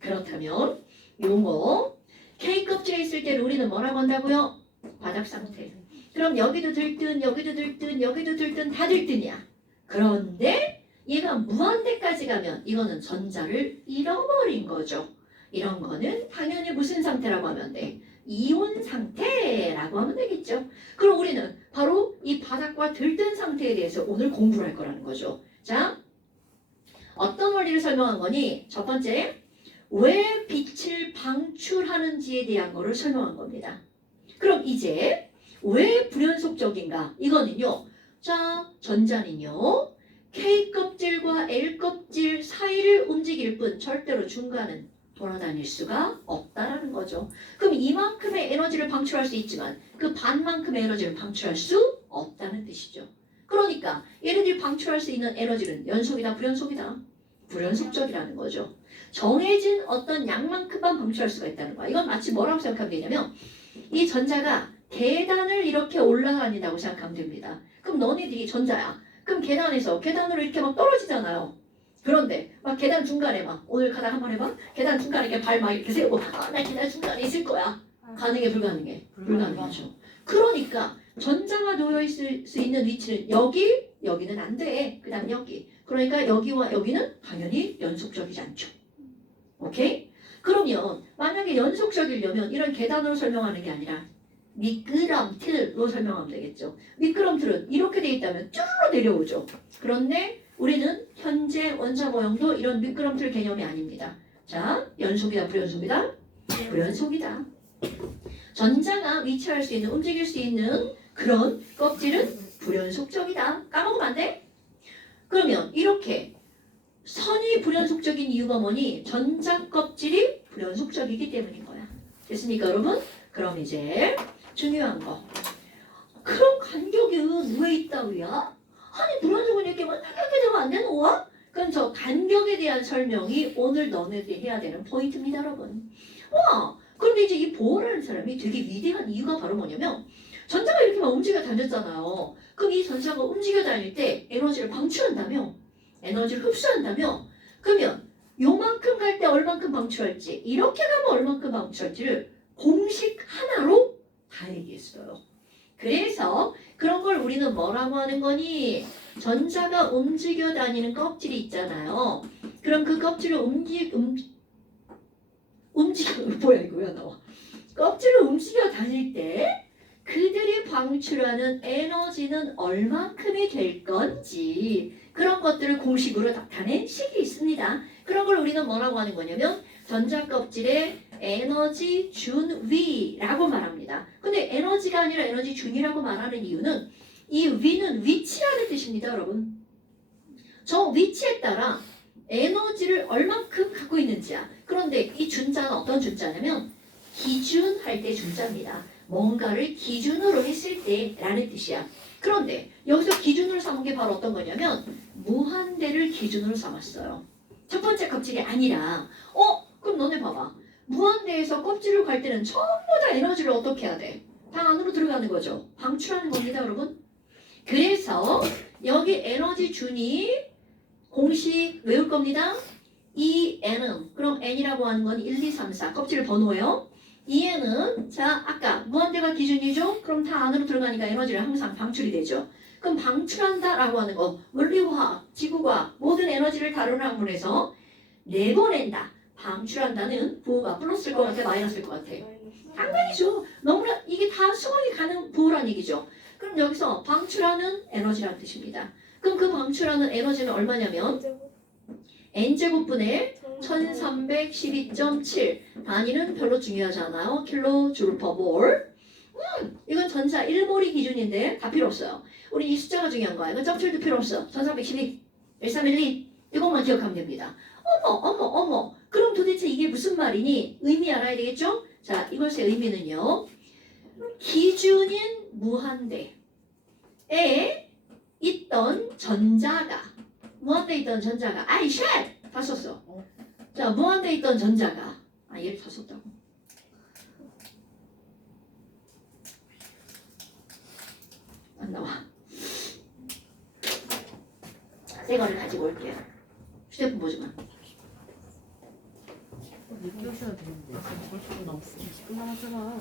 그렇다면 요거 K 껍질에 있을 때를 우리는 뭐라고 한다고요? 바닥 상태. 그럼 여기도 들뜬, 여기도 들뜬, 여기도 들뜬, 다 들뜬이야. 그런데 얘가 무한대까지 가면 이거는 전자를 잃어버린 거죠. 이런 거는 당연히 무슨 상태라고 하면 돼? 이온 상태라고 하면 되겠죠. 그럼 우리는 바로 이 바닥과 들뜬 상태에 대해서 오늘 공부를 할 거라는 거죠. 자, 어떤 원리를 설명한 거니? 첫 번째, 왜 빛을 방출하는지에 대한 거를 설명한 겁니다. 그럼 이제 왜 불연속적인가? 이거는요. 자, 전자는요. K 껍질과 L 껍질 사이를 움직일 뿐 절대로 중간은 돌아다닐 수가 없다라는 거죠. 그럼 이만큼의 에너지를 방출할 수 있지만 그 반만큼의 에너지를 방출할 수 없다는 뜻이죠. 그러니까 얘네들이 방출할 수 있는 에너지는 연속이다, 불연속이다? 불연속적이라는 거죠. 정해진 어떤 양만큼만 방출할 수가 있다는 거야. 이건 마치 뭐라고 생각하면 되냐면 이 전자가 계단을 이렇게 올라다닌다고 생각하면 됩니다. 그럼 너네들이 전자야. 그럼 계단으로 이렇게 막 떨어지잖아요. 그런데 막 계단 중간에 막 오늘 가다 한번 해봐. 계단 중간에 이렇게 발 막 이렇게 세우고 나 계단 중간에 있을 거야. 가능해 불가능해? 불가능하죠. 그러니까 전자가 놓여 있을 수 있는 위치는 여기는 안 돼. 그 다음 여기. 그러니까 여기와 여기는 당연히 연속적이지 않죠. 오케이? 그러면 만약에 연속적이려면 이런 계단으로 설명하는 게 아니라 미끄럼틀로 설명하면 되겠죠. 미끄럼틀은 이렇게 돼 있다면 쭈르르 내려오죠. 그런데 우리는 현재 원자 모형도 이런 미끄럼틀 개념이 아닙니다. 자, 연속이다, 불연속이다? 불연속이다. 전자가 위치할 수 있는, 움직일 수 있는 그런 껍질은 불연속적이다. 까먹으면 안 돼? 그러면 이렇게 선이 불연속적인 이유가 뭐니? 전자 껍질이 불연속적이기 때문인 거야. 됐습니까, 여러분? 그럼 이제 중요한 거. 그럼 간격은 왜 있다고요? 아니 불연속은 이렇게 되면 안 되는 거야? 그럼 저 간격에 대한 설명이 오늘 너네들이 해야 되는 포인트입니다, 여러분. 와, 그런데 이제 이 보어라는 사람이 되게 위대한 이유가 바로 뭐냐면 전자가 이렇게 막 움직여 다녔잖아요. 그럼 이 전자가 움직여 다닐 때 에너지를 방출한다며? 에너지를 흡수한다며? 그러면 요만큼 갈 때 얼만큼 방출할지, 이렇게 가면 얼만큼 방출할지를 공식 하나로 다 얘기했어요. 그래서 그런 걸 우리는 뭐라고 하는 거니? 전자가 움직여 다니는 껍질이 있잖아요. 그럼 그 껍질을 뭐야 이거 왜 나와? 껍질을 움직여 다닐 때 그들이 방출하는 에너지는 얼만큼이 될 건지 그런 것들을 공식으로 나타낸 식이 있습니다. 그런 걸 우리는 뭐라고 하는 거냐면 전자 껍질의 에너지 준위라고 말합니다. 근데 에너지가 아니라 에너지 준위라고 말하는 이유는 이 위는 위치라는 뜻입니다, 여러분. 저 위치에 따라 에너지를 얼만큼 갖고 있는지야. 그런데 이 준자는 어떤 준자냐면 기준할 때 준자입니다. 뭔가를 기준으로 했을 때라는 뜻이야. 그런데 여기서 기준으로 삼은 게 바로 어떤 거냐면 무한대를 기준으로 삼았어요. 첫 번째 껍질이 아니라 그럼 너네 봐봐. 무한대에서 껍질을 갈 때는 전부 다 에너지를 어떻게 해야 돼? 방 안으로 들어가는 거죠. 방출하는 겁니다, 여러분. 그래서 여기 에너지 준이 공식 외울 겁니다. EN은 그럼 N이라고 하는 건 1, 2, 3, 4 껍질 번호예요. EN은 자 아까 무한대가 기준이죠. 그럼 다 안으로 들어가니까 에너지를 항상 방출이 되죠. 그럼 방출한다라고 하는 거 물리화학, 지구과학 모든 에너지를 다루는 학문에서 내보낸다. 방출한다는 부호가 플러스일 것 같아, 마이너스일 것 같아? 당연히죠. 너무나 이게 다 수긍이 가는 부호란 얘기죠. 그럼 여기서 방출하는 에너지란 뜻입니다. 그럼 그 방출하는 에너지는 얼마냐면 n제곱분의 1312.7 단위는 별로 중요하지 않아요. 킬로줄 퍼 몰. 이건 전자 1몰이 기준인데 다 필요 없어요. 우리 이 숫자가 중요한 거야. 이건 점출도 필요 없어. 1312, 1312 이것만 기억하면 됩니다. 어머. 그럼 도대체 이게 무슨 말이니? 의미 알아야 되겠죠? 자, 이것의 의미는요. 기준인 무한대에 있던 전자가 무한대에 있던 전자가 쉣! 다 썼어. 자, 무한대에 있던 전자가 얘를 다 썼다고. 새 거를 가지고 올게요. 휴대폰 보지 마. 늦게 오셔야 되는데. 벌써 10분 남았어. 10분 남았잖아.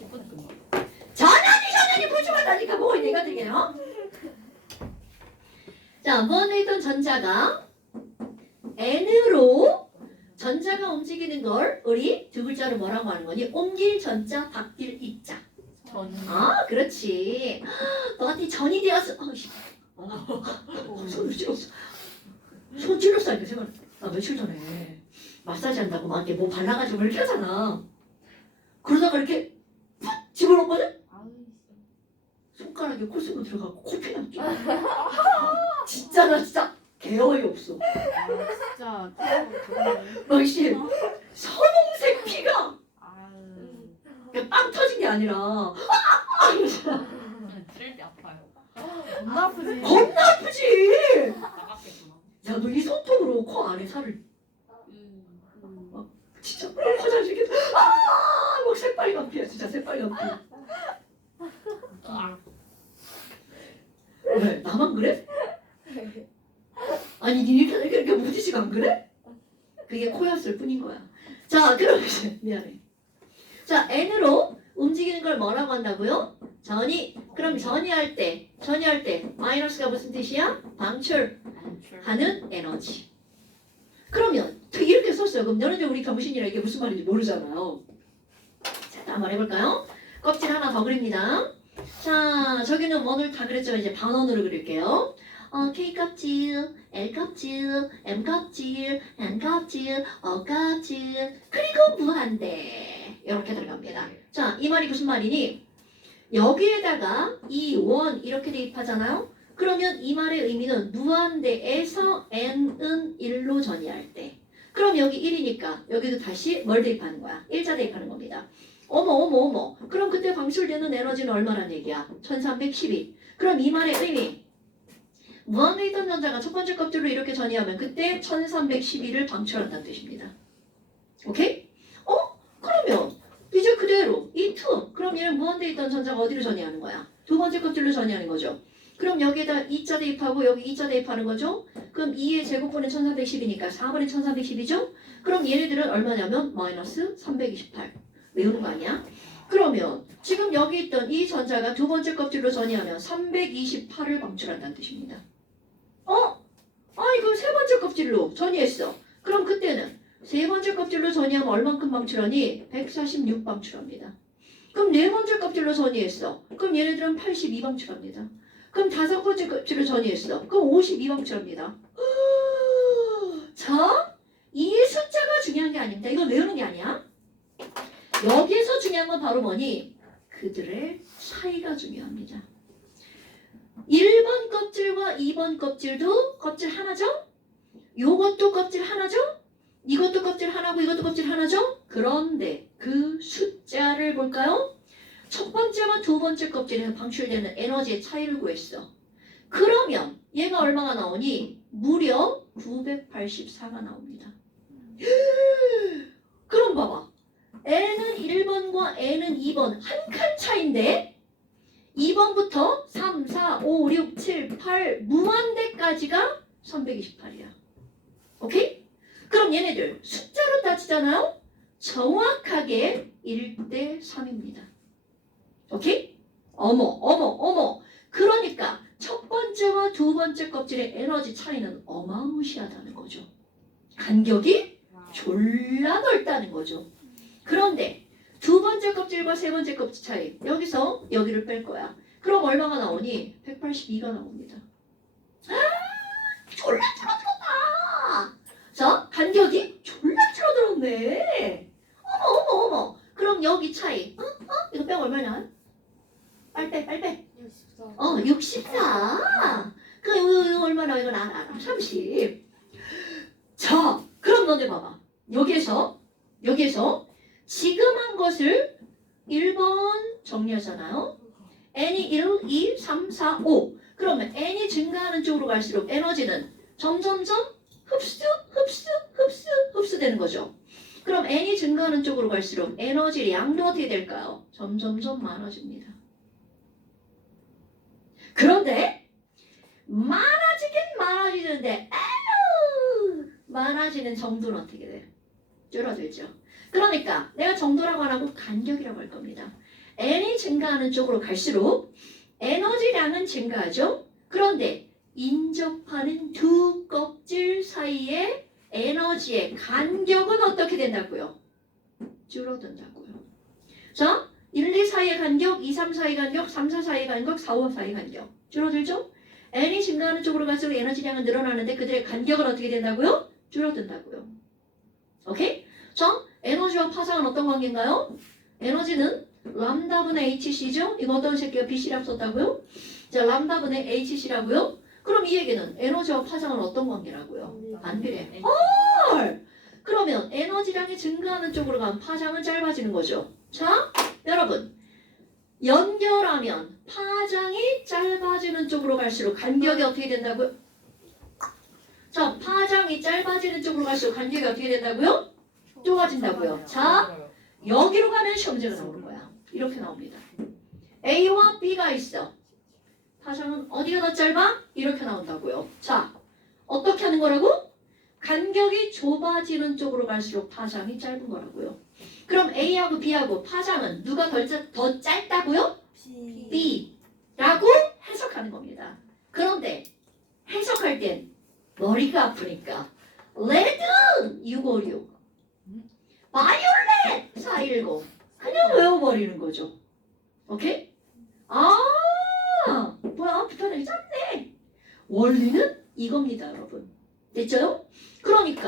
10분에 끝나. 전환이 보지 말라니까 뭐 내가 되게요. 자, 무한에 있던 전자가 n으로 전자가 움직이는 걸 우리 두 글자로 뭐라고 하는 거니? 옮길 전자, 바뀔 입자. 전. 아, 그렇지. 너한테 전이 되었어. 손을 찔렀어. 손 찔렀어. 생각. 나 며칠 전에 마사지 한다고 막 이렇게 뭐 발라가지고 이렇게 하잖아. 그러다가 이렇게 푹 집어넣거든? 아유. 손가락에 콧속으로 들어가고 코피 났죠. 진짜 나 진짜 개어이 없어. 아 진짜. 막씨 선홍색 피가 아유. 그냥 빵 터진 게 아니라 찔때 아파요. 겁나 아프지. 겁나 아프지. 나갔겠구나. 야, 너 이 손톱으로 코 안에 살을 진짜 화장실 이렇게 막 새빨간 피야. 진짜 새빨간 피. 왜? 나만 그래? 아니 니 이렇게 무지식 안 그래? 그게 코였을 뿐인 거야. 자, 그럼 이제 미안해. 자, n으로 움직이는 걸 뭐라고 한다고요? 전이. 그럼 전이할 때 마이너스가 무슨 뜻이야? 방출하는 에너지. 그러면 이렇게 썼어요. 그럼 너네들 우리 경신이라 이게 무슨 말인지 모르잖아요. 자, 한번 해볼까요? 껍질 하나 더 그립니다. 자, 저기는 원을 다 그랬죠. 이제 반원으로 그릴게요. K 껍질, L 껍질, M 껍질, N 껍질, O 껍질, 그리고 무한대 이렇게 들어갑니다. 자, 이 말이 무슨 말이니? 여기에다가 이 원 이렇게 대입하잖아요. 그러면 이 말의 의미는 무한대에서 n은 1로 전이할 때. 그럼 여기 1이니까 여기도 다시 뭘 대입하는 거야? 1자 대입하는 겁니다. 어머. 그럼 그때 방출되는 에너지는 얼마란 얘기야? 1312. 그럼 이 말의 의미. 무한에 있던 전자가 첫 번째 껍질로 이렇게 전이하면 그때 1312를 방출한다는 뜻입니다. 오케이? 그러면 이제 그대로 이 2. 그럼 얘는 무한대에 있던 전자가 어디로 전이하는 거야? 두 번째 껍질로 전이하는 거죠. 그럼 여기에다 2자 대입하고 여기 2자 대입하는 거죠? 그럼 2의 제곱분은 1310이니까 4분의 1310이죠? 그럼 얘네들은 얼마냐면 마이너스 328. 외우는 거 아니야? 그러면 지금 여기 있던 이 전자가 두 번째 껍질로 전이하면 328을 방출한다는 뜻입니다. 이거 세 번째 껍질로 전이했어. 그럼 그때는 세 번째 껍질로 전이하면 얼만큼 방출하니? 146 방출합니다. 그럼 네 번째 껍질로 전이했어. 그럼 얘네들은 82 방출합니다. 그럼 다섯 번째 껍질로 전이했어. 그럼 52 방출합니다. 자, 이 숫자가 중요한 게 아닙니다. 이건 외우는 게 아니야. 여기에서 중요한 건 바로 뭐니? 그들의 차이가 중요합니다. 1번 껍질과 2번 껍질도 껍질 하나죠? 요것도 껍질 하나죠? 이것도 껍질 하나고 이것도 껍질 하나죠? 그런데 그 숫자를 볼까요? 첫 번째와 두 번째 껍질에서 방출되는 에너지의 차이를 구했어. 그러면 얘가 얼마가 나오니? 무려 984가 나옵니다. 그럼 봐봐. N은 1번과 N은 2번 한 칸 차인데 2번부터 3, 4, 5, 6, 7, 8 무한대까지가 328이야. 오케이? 그럼 얘네들 숫자로 따지잖아요? 정확하게 1대 3입니다. 오케이? 어머. 그러니까 첫 번째와 두 번째 껍질의 에너지 차이는 어마무시하다는 거죠. 간격이 졸라 넓다는 거죠. 그런데 두 번째 껍질과 세 번째 껍질 차이 여기서 여기를 뺄 거야. 그럼 얼마가 나오니? 182가 나옵니다. 졸라 줄어들었다. 자, 간격이 졸라 줄어들었네. 어머. 그럼 여기 차이. 이거 빼면 얼마냐? 빨리 빼. 64. 64. 이거 얼마나? 이건 알아. 30. 자, 그럼 너네 봐봐. 여기에서 지금 한 것을 1번 정리하잖아요. n이 1, 2, 3, 4, 5. 그러면 n이 증가하는 쪽으로 갈수록 에너지는 점점점 흡수되는 거죠. 그럼 n이 증가하는 쪽으로 갈수록 에너지 양도 어떻게 될까요? 점점점 많아집니다. 그런데 많아지긴 많아지는데 아유, 많아지는 정도는 어떻게 돼요? 줄어들죠. 그러니까 내가 정도라고 안 하고 간격이라고 할 겁니다. n이 증가하는 쪽으로 갈수록 에너지량은 증가하죠. 그런데 인접하는 두 껍질 사이의 에너지의 간격은 어떻게 된다고요? 줄어든다고요. 자, 1, 2 사이의 간격, 2, 3 사이 간격, 3, 4 사이 간격, 4, 5 사이 간격 줄어들죠? n이 증가하는 쪽으로 갈수록 에너지량은 늘어나는데 그들의 간격은 어떻게 된다고요? 줄어든다고요. 오케이? 자, 에너지와 파장은 어떤 관계인가요? 에너지는 람다분의 hc죠? 이거 어떤 새끼가 bc라고 썼다고요? 자, 람다분의 hc라고요? 그럼 이 얘기는 에너지와 파장은 어떤 관계라고요? 반비례. 헐! 그러면 에너지량이 증가하는 쪽으로 가면 파장은 짧아지는 거죠. 자, 여러분 연결하면 파장이 짧아지는 쪽으로 갈수록 간격이 어떻게 된다고요? 자, 파장이 짧아지는 쪽으로 갈수록 간격이 어떻게 된다고요? 좁아진다고요. 자, 여기로 가면 시험 문제가 나오는 거야. 이렇게 나옵니다. A와 B가 있어. 파장은 어디가 더 짧아? 이렇게 나온다고요. 자, 어떻게 하는 거라고? 간격이 좁아지는 쪽으로 갈수록 파장이 짧은 거라고요. 그럼 A하고 B하고 파장은 누가 더 짧다고요? B라고 해석하는 겁니다. 그런데 해석할 땐 머리가 아프니까 레드 656 바이올렛 419 그냥 외워버리는 거죠. 오케이? 아 뭐야 붙어내기 짧네. 원리는 이겁니다 여러분. 됐죠? 그러니까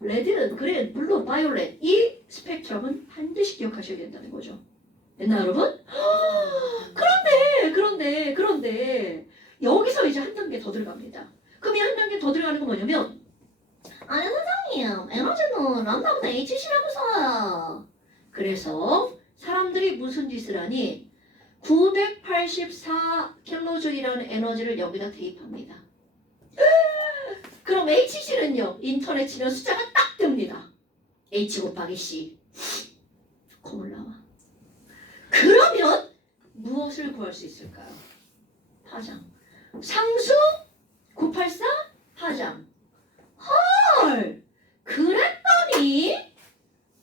레드는 그래 블루 바이올렛 이 스펙트럼은 반드시 기억하셔야 된다는 거죠. 됐나 여러분? 그런데 여기서 이제 한 단계 더 들어갑니다. 그럼 이 한 단계 더 들어가는 건 뭐냐면 아니 선생님 에너지는 람다보다 hc라고 써요. 그래서 사람들이 무슨 짓을 하니 984kJ이라는 에너지를 여기다 대입합니다. 그럼 hc는요 인터넷 치면 숫자가 딱 뜹니다. h 곱하기 c 콧물 나와. 그러면 무엇을 구할 수 있을까요? 파장. 상수 984 파장. 헐 그랬더니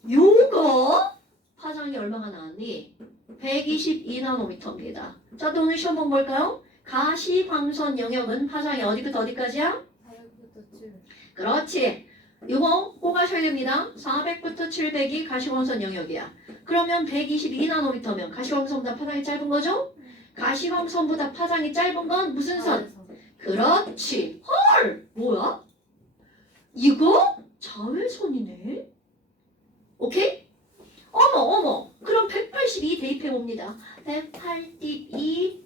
요거 파장이 얼마가 나왔니? 122나노미터입니다. 자, 또 오늘 시험 본 걸까요? 가시광선 영역은 파장이 어디부터 어디까지야? 400부터 700. 그렇지. 이거 꼭 아셔야 됩니다. 400부터 700이 가시광선 영역이야. 그러면 122나노미터면 가시광선보다 파장이 짧은 거죠? 가시광선보다 파장이 짧은 건 무슨 선? 그렇지. 헐! 뭐야? 이거 자외선이네? 오케이? 어머. 그럼 182 대입해봅니다. 182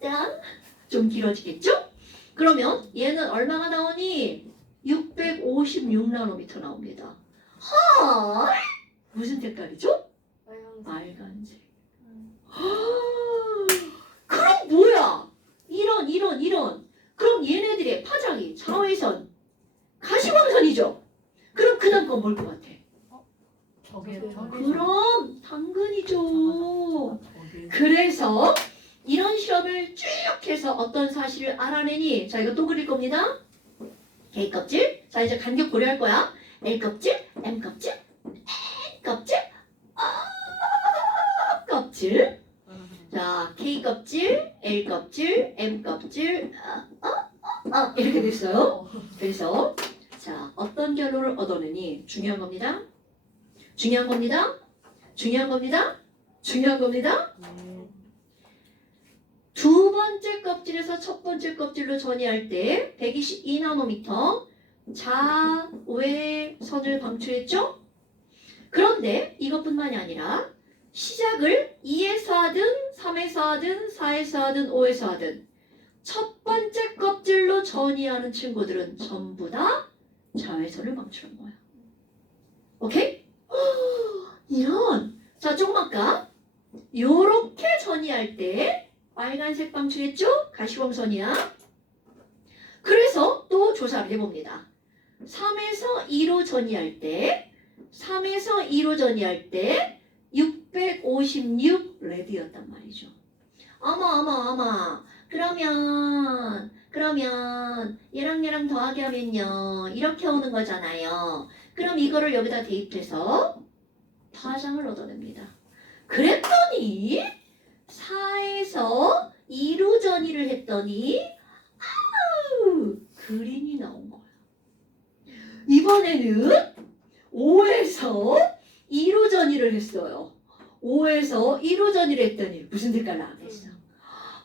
파장. 좀 길어지겠죠? 그러면 얘는 얼마가 나오니? 656나노미터 나옵니다. 헐! 무슨 색깔이죠? 빨간색. 그럼 뭐야? 이런. 그럼 얘네들의 파장이 자외선, 가시광선이죠? 그럼 그 다음 건 뭘 것 같아? 그럼 당근이죠. 그래서 이런 실험을 쭉 해서 어떤 사실을 알아내니? 자, 이거 또 그릴 겁니다. K 껍질. 자, 이제 간격 고려할 거야. L 껍질, M 껍질, N 껍질, 껍질. 자, K 껍질, L 껍질, M 껍질, 이렇게 됐어요. 그래서 자, 어떤 결론을 얻어내니? 중요한 겁니다. 두 번째 껍질에서 첫 번째 껍질로 전이할 때 122나노미터 자외선을 방출했죠? 그런데 이것뿐만이 아니라 시작을 2에서 하든 3에서 하든 4에서 하든 5에서 하든 첫 번째 껍질로 전이하는 친구들은 전부 다 자외선을 방출한 거야. 오케이? 이런. 자, 조금만 까. 요렇게 전이할 때 빨간색 방출했죠? 가시광선이야. 그래서 또 조사를 해봅니다. 3에서 2로 전이할 때 656 레드였단 말이죠. 어머. 그러면 얘랑 더하기 하면요. 이렇게 오는 거잖아요. 그럼 이거를 여기다 대입해서 파장을 얻어냅니다. 그랬더니 4에서 2로 전이를 했더니 아우 그린이 나온 거야. 이번에는 5에서 2로 전이를 했어요. 5에서 2로 전이를 했더니 무슨 색깔 나왔겠어?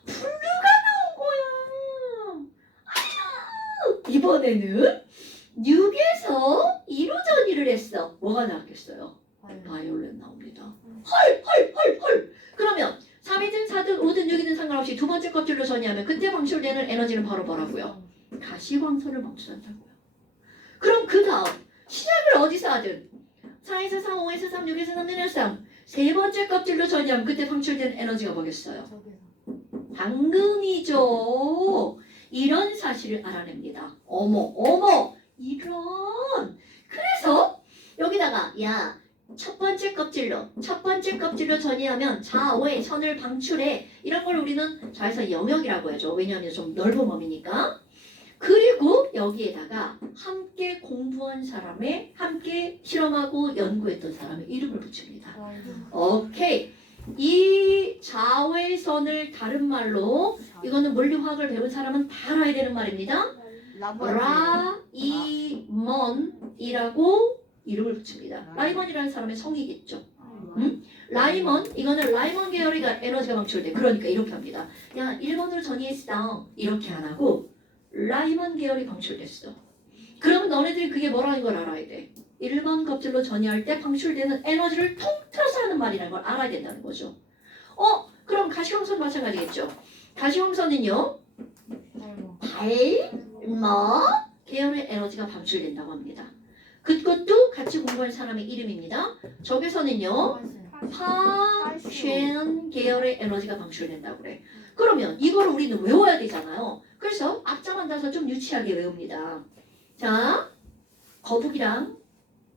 블루가 나온 거야. 아유, 이번에는 6에서 2로 전이를 했어. 뭐가 나왔겠어요? 바이올렛 나옵니다. 헐. 그러면 3이든 4든 5든 6이든 상관없이 두 번째 껍질로 전이하면 그때 방출되는 에너지는 바로 뭐라고요? 가시광선을 방출한다고요. 그럼 그 다음 시작을 어디서 하든 4에서 3, 5에서 3, 6에서 3, 4에서 3 세 번째 껍질로 전이하면 그때 방출되는 에너지가 뭐겠어요? 방금이죠. 이런 사실을 알아냅니다. 어머 이런. 그래서 여기다가 야 첫 번째 껍질로 전이하면 좌우의 선을 방출해. 이런 걸 우리는 좌에서 영역이라고 하죠. 왜냐하면 좀 넓은 범위니까. 그리고 여기에다가 함께 공부한 사람의 함께 실험하고 연구했던 사람의 이름을 붙입니다. 오케이. 이 좌우의 선을 다른 말로 이거는 물리화학을 배운 사람은 다 알아야 되는 말입니다. 라이먼이라고 이름을 붙입니다. 라이먼이라는 사람의 성이겠죠. 라이먼, 이거는 라이먼 계열의 에너지가 방출돼. 그러니까 이렇게 합니다. 야, 1번으로 전이했어. 이렇게 안 하고 라이먼 계열이 방출됐어. 그러면 너네들이 그게 뭐라는 걸 알아야 돼. 1번 껍질로 전이할 때 방출되는 에너지를 통틀어서 하는 말이라는 걸 알아야 된다는 거죠. 그럼 가시광선 마찬가지겠죠. 가시광선은요. 발머 계열의 에너지가 방출된다고 합니다. 그것도 같이 공부한 사람의 이름입니다. 저기서는요. 파쉔 계열의 에너지가 방출된다고 그래. 그러면 이걸 우리는 외워야 되잖아요. 그래서 앞자만 따서 좀 유치하게 외웁니다. 자, 거북이랑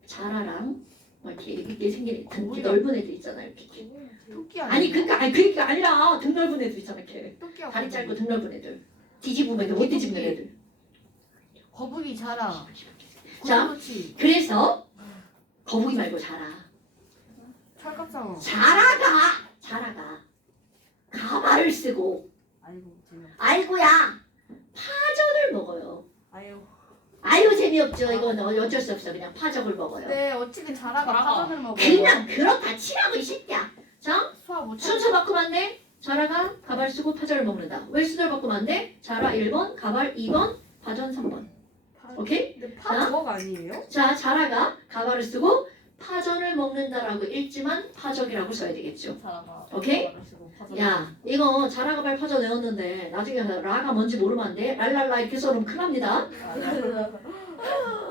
자라랑 뭐 이렇게 생긴 등 넓은 애들 있잖아요. 이렇게. 토끼 아니 그게 아니라 등 넓은 애들 있잖아. 이렇게. 토끼야. 다리 짧고 등 넓은 애들. 뒤집으면 못 뒤집는 애들. 거북이 자라. 자, 그렇지. 그래서 거북이 말고 자라. 철갑상어. 자라가 가발을 쓰고 아이고 재미없. 아이고야 파전을 먹어요. 아유 재미없죠. 이건 어쩔 수 없어. 그냥 파적을 먹어요. 네, 어떻게 자라가 파전을 먹어? 그냥 그렇다 치라고 이 새끼야. 자, 수학 못. 순서 바꾸면 안 돼. 자라가 가발 쓰고 파전을 먹는다. 왜 순서를 바꾸면 안 돼? 자라 1번, 가발 2번, 파전 3번. 오케이? 근데 파 저거가 아니에요? 자, 자라가 가발을 쓰고 파전을 먹는다라고 읽지만 파적이라고 써야 되겠죠. 자라가. 오케이? 야, 이거 자라가발 파전 외웠는데 나중에 라가 뭔지 모르면 안 돼. 랄랄라 이렇게 써놓으면 큰일 납니다.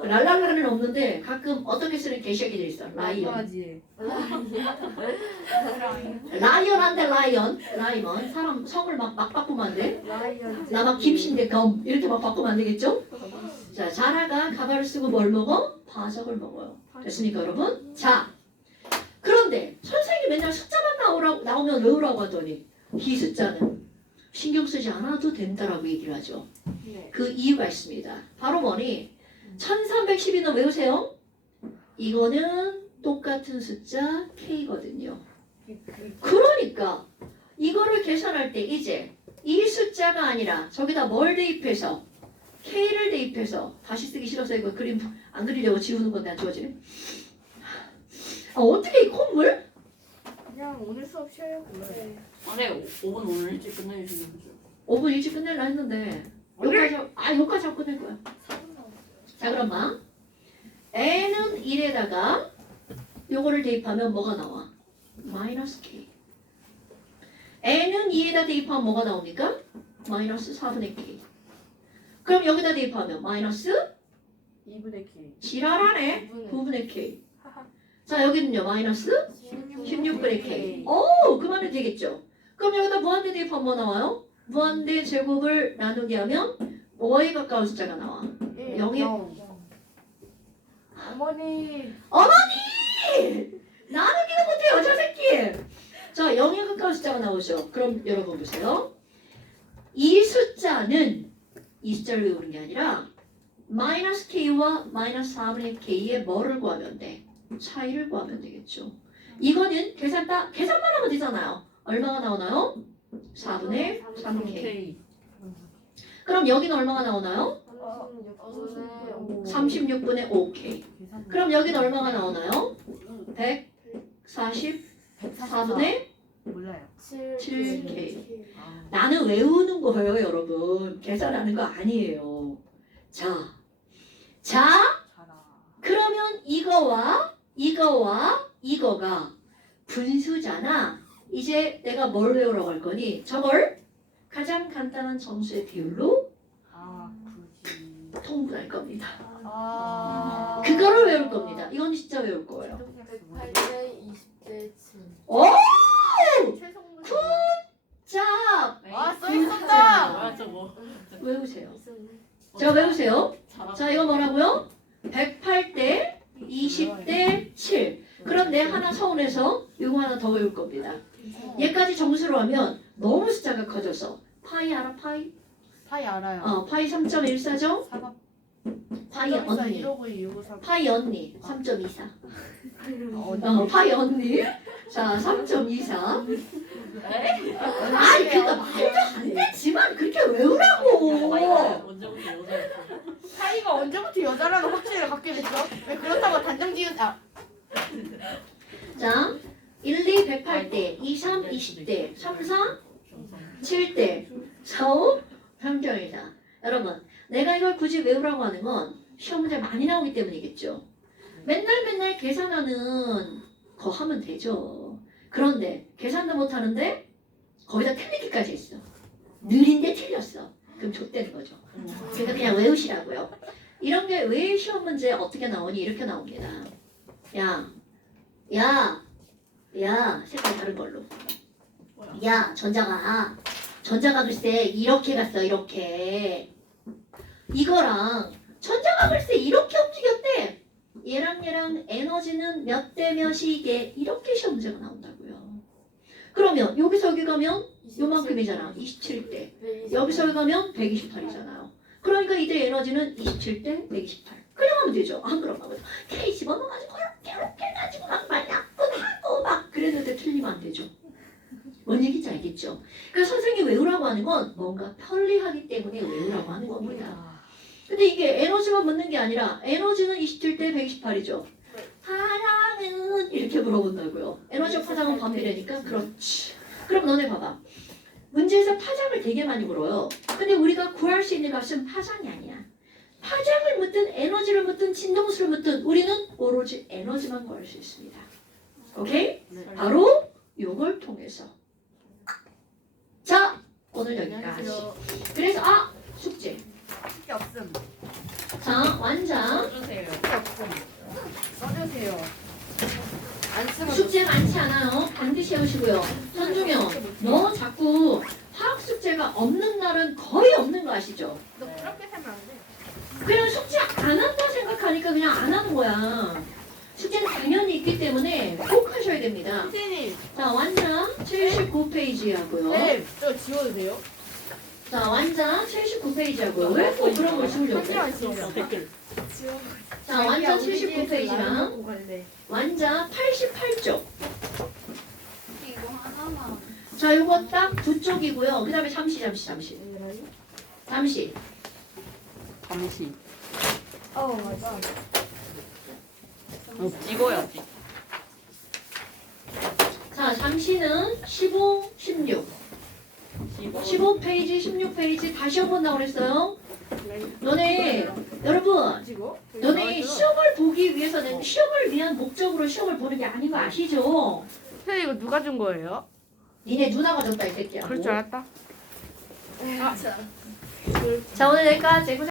랄랄라는 없는데 가끔 어떻게 쓰는 개새끼들이 있어. 라이언. 맞지. 라이언한테 라이언. 사람 성을 막 바꾸면 안 돼. 라이언. 나 막 김신데 검 이렇게 막 바꾸면 안 되겠죠? 자, 자라가 가발을 쓰고 뭘 먹어? 파적을 먹어요. 됐습니까, 여러분? 자, 그런데 선생님이 맨날 숫자만 나오면 외우라고 하더니 이 숫자는 신경 쓰지 않아도 된다라고 얘기를 하죠. 네. 그 이유가 있습니다. 바로 뭐니? 1312는 외우세요. 이거는 똑같은 숫자 K거든요. 그러니까 이거를 계산할 때 이제 이 숫자가 아니라 저기다 뭘 대입해서 K를 대입해서 다시 쓰기 싫어서 이거 그림 안 그리려고 지우는 건데 안 지워지네. 어떻게 이 콧물? 그냥 오늘 수업 쉬어요. 네. 아네 5분 오늘 일찍 끝내주시는 거죠. 5분 일찍 끝내려 했는데 여기까지 하고 끝낼 거야. 자, 그럼 봐. n은 1에다가 요거를 대입하면 뭐가 나와? 마이너스 k. n은 2에다 대입하면 뭐가 나옵니까? 마이너스 4분의 k. 그럼 여기다 대입하면 마이너스 2분의 K. 지랄하네. 9분의 k. 자, 여기는요. 마이너스 16분의 k. 그만해도 되겠죠. 그럼 여기다 무한대 대입하면 뭐 나와요? 무한대 제곱을 나누게 하면 뭐에 가까운 숫자가 나와? 0에 어머니. 나누기도 못해요, 저 새끼. 자, 0에 가까운 숫자가 나오죠. 그럼 여러분 보세요. 이 숫자를 외우는 게 아니라 마이너스 k와 마이너스 4분의 k의 뭐를 구하면 돼? 차이를 구하면 되겠죠. 이거는 계산만 하면 되잖아요. 얼마가 나오나요? 4분의 3k. 그럼 여기는 얼마가 나오나요? 36분의 5k. 그럼 여기는 얼마가 나오나요? 144분의 몰라요. 7k. 나는 외우는 거예요, 여러분. 계산하는 거 아니에요. 자, 자라. 그러면 이거가 분수잖아. 이제 내가 뭘 외우라고 할 거니? 저걸 가장 간단한 점수의 비율로 아, 굳이. 통분할 겁니다. 아. 그거를 외울 겁니다. 이건 진짜 외울 거예요. 108대 20대 7. 오! 최성분. 자, 아, 써있었다. 뭐야 저거. 외우세요. 자, 외우세요. 자, 이거 뭐라고요? 108대 20대 7. 그런데 하나 서운해서 이거 하나 더 외울 겁니다. 얘까지 점수로 하면 너무 숫자가 커져서 파이 알아? 파이? 파이 알아요. 파이 3.14죠? 사과. 파이 언니. 159 파이 언니 3.24. 언니. 파이 언니. 자, 3.24. 아니, 그거 말도 안 되지만 그렇게 외우라고. 언제부터 여자였어? 파이가 언제부터 여자라는 확신을 갖게 됐죠? 왜 그렇다고 단정 지은 자, 1, 2, 108대, 2, 3, 20대, 3, 4, 7대, 4, 5, 3.14. 여러분, 내가 이걸 굳이 외우라고 하는 건 시험 문제 많이 나오기 때문이겠죠. 맨날 계산하는 거 하면 되죠. 그런데 계산도 못하는데 거기다 틀리기까지 했어. 느린데 틀렸어. 그럼 좆되는 거죠. 그러니까 그냥 외우시라고요. 이런 게 왜 시험 문제 어떻게 나오니? 이렇게 나옵니다. 야, 색깔 다른 걸로. 야, 전자가 글쎄 이렇게 갔어, 이렇게. 이거랑 전자가 글쎄 이렇게 움직였대. 얘랑 에너지는 몇 대 몇이게 이렇게 시험 문제가 나온다고요. 그러면 여기서 여기 가면 요만큼이잖아. 27대. 여기서 여기 가면 128이잖아요. 그러니까 이들의 에너지는 27대 128. 그냥 하면 되죠. 안 그런가 보다. K 집어넣어가지고 이렇게 해가지고 막 나쁘게 하고 막 그랬는데 틀리면 안 되죠. 뭔 얘기인지 알겠죠? 그러니까 선생님이 외우라고 하는 건 뭔가 편리하기 때문에 외우라고 하는 겁니다. 근데 이게 에너지만 묻는 게 아니라 에너지는 27대 128이죠. 파장은 이렇게 물어본다고요. 에너지와 파장은 반비례니까 그렇지. 그럼 너네 봐봐. 문제에서 파장을 되게 많이 물어요. 근데 우리가 구할 수 있는 값은 파장이 아니야. 파장을 묻든 에너지를 묻든 진동수를 묻든 우리는 오로지 에너지만 구할 수 있습니다. 오케이? 바로 이걸 통해서. 자, 오늘 여기까지. 그래서 숙제. 숙제 없음. 자, 완장. 써주세요. 숙제 없음. 써주세요. 안 쓰면 숙제 많지 않아요. 반드시 해오시고요. 선중형, 너 자꾸 화학 숙제가 없는 날은 거의 없는 거 아시죠? 너 그렇게 살면 안 돼. 그냥 숙제 안 한다 생각하니까 그냥 안 하는 거야. 숙제는 당연히 있기 때문에 꼭 하셔야 됩니다. 선생님. 자, 완장 79페이지 하고요. 네, 저 지워도 돼요? 자, 완장 79페이지 하고요. 왜 꼭 그런 걸 지우려고 그래? 한시간 지우면. 댓글. 자, 완장 79페이지랑 완장 88쪽. 이거 하나만. 자, 요거 딱 두 쪽이고요. 그 다음에 잠시. 잠시. 맞아. 찍어야지. 자, 잠시는 15, 16. 15페이지, 16페이지 다시 한 번 나오랬어요 너네, 여러분, 지고? 너네 시험을 보기 위해서는 시험을 위한 목적으로 시험을 보는 게 아닌 거 아시죠? 선생님 이거 누가 준 거예요? 니네 누나가 줬다 이 새끼야. 그럴 줄 알았다. 자, 오늘 여기까지.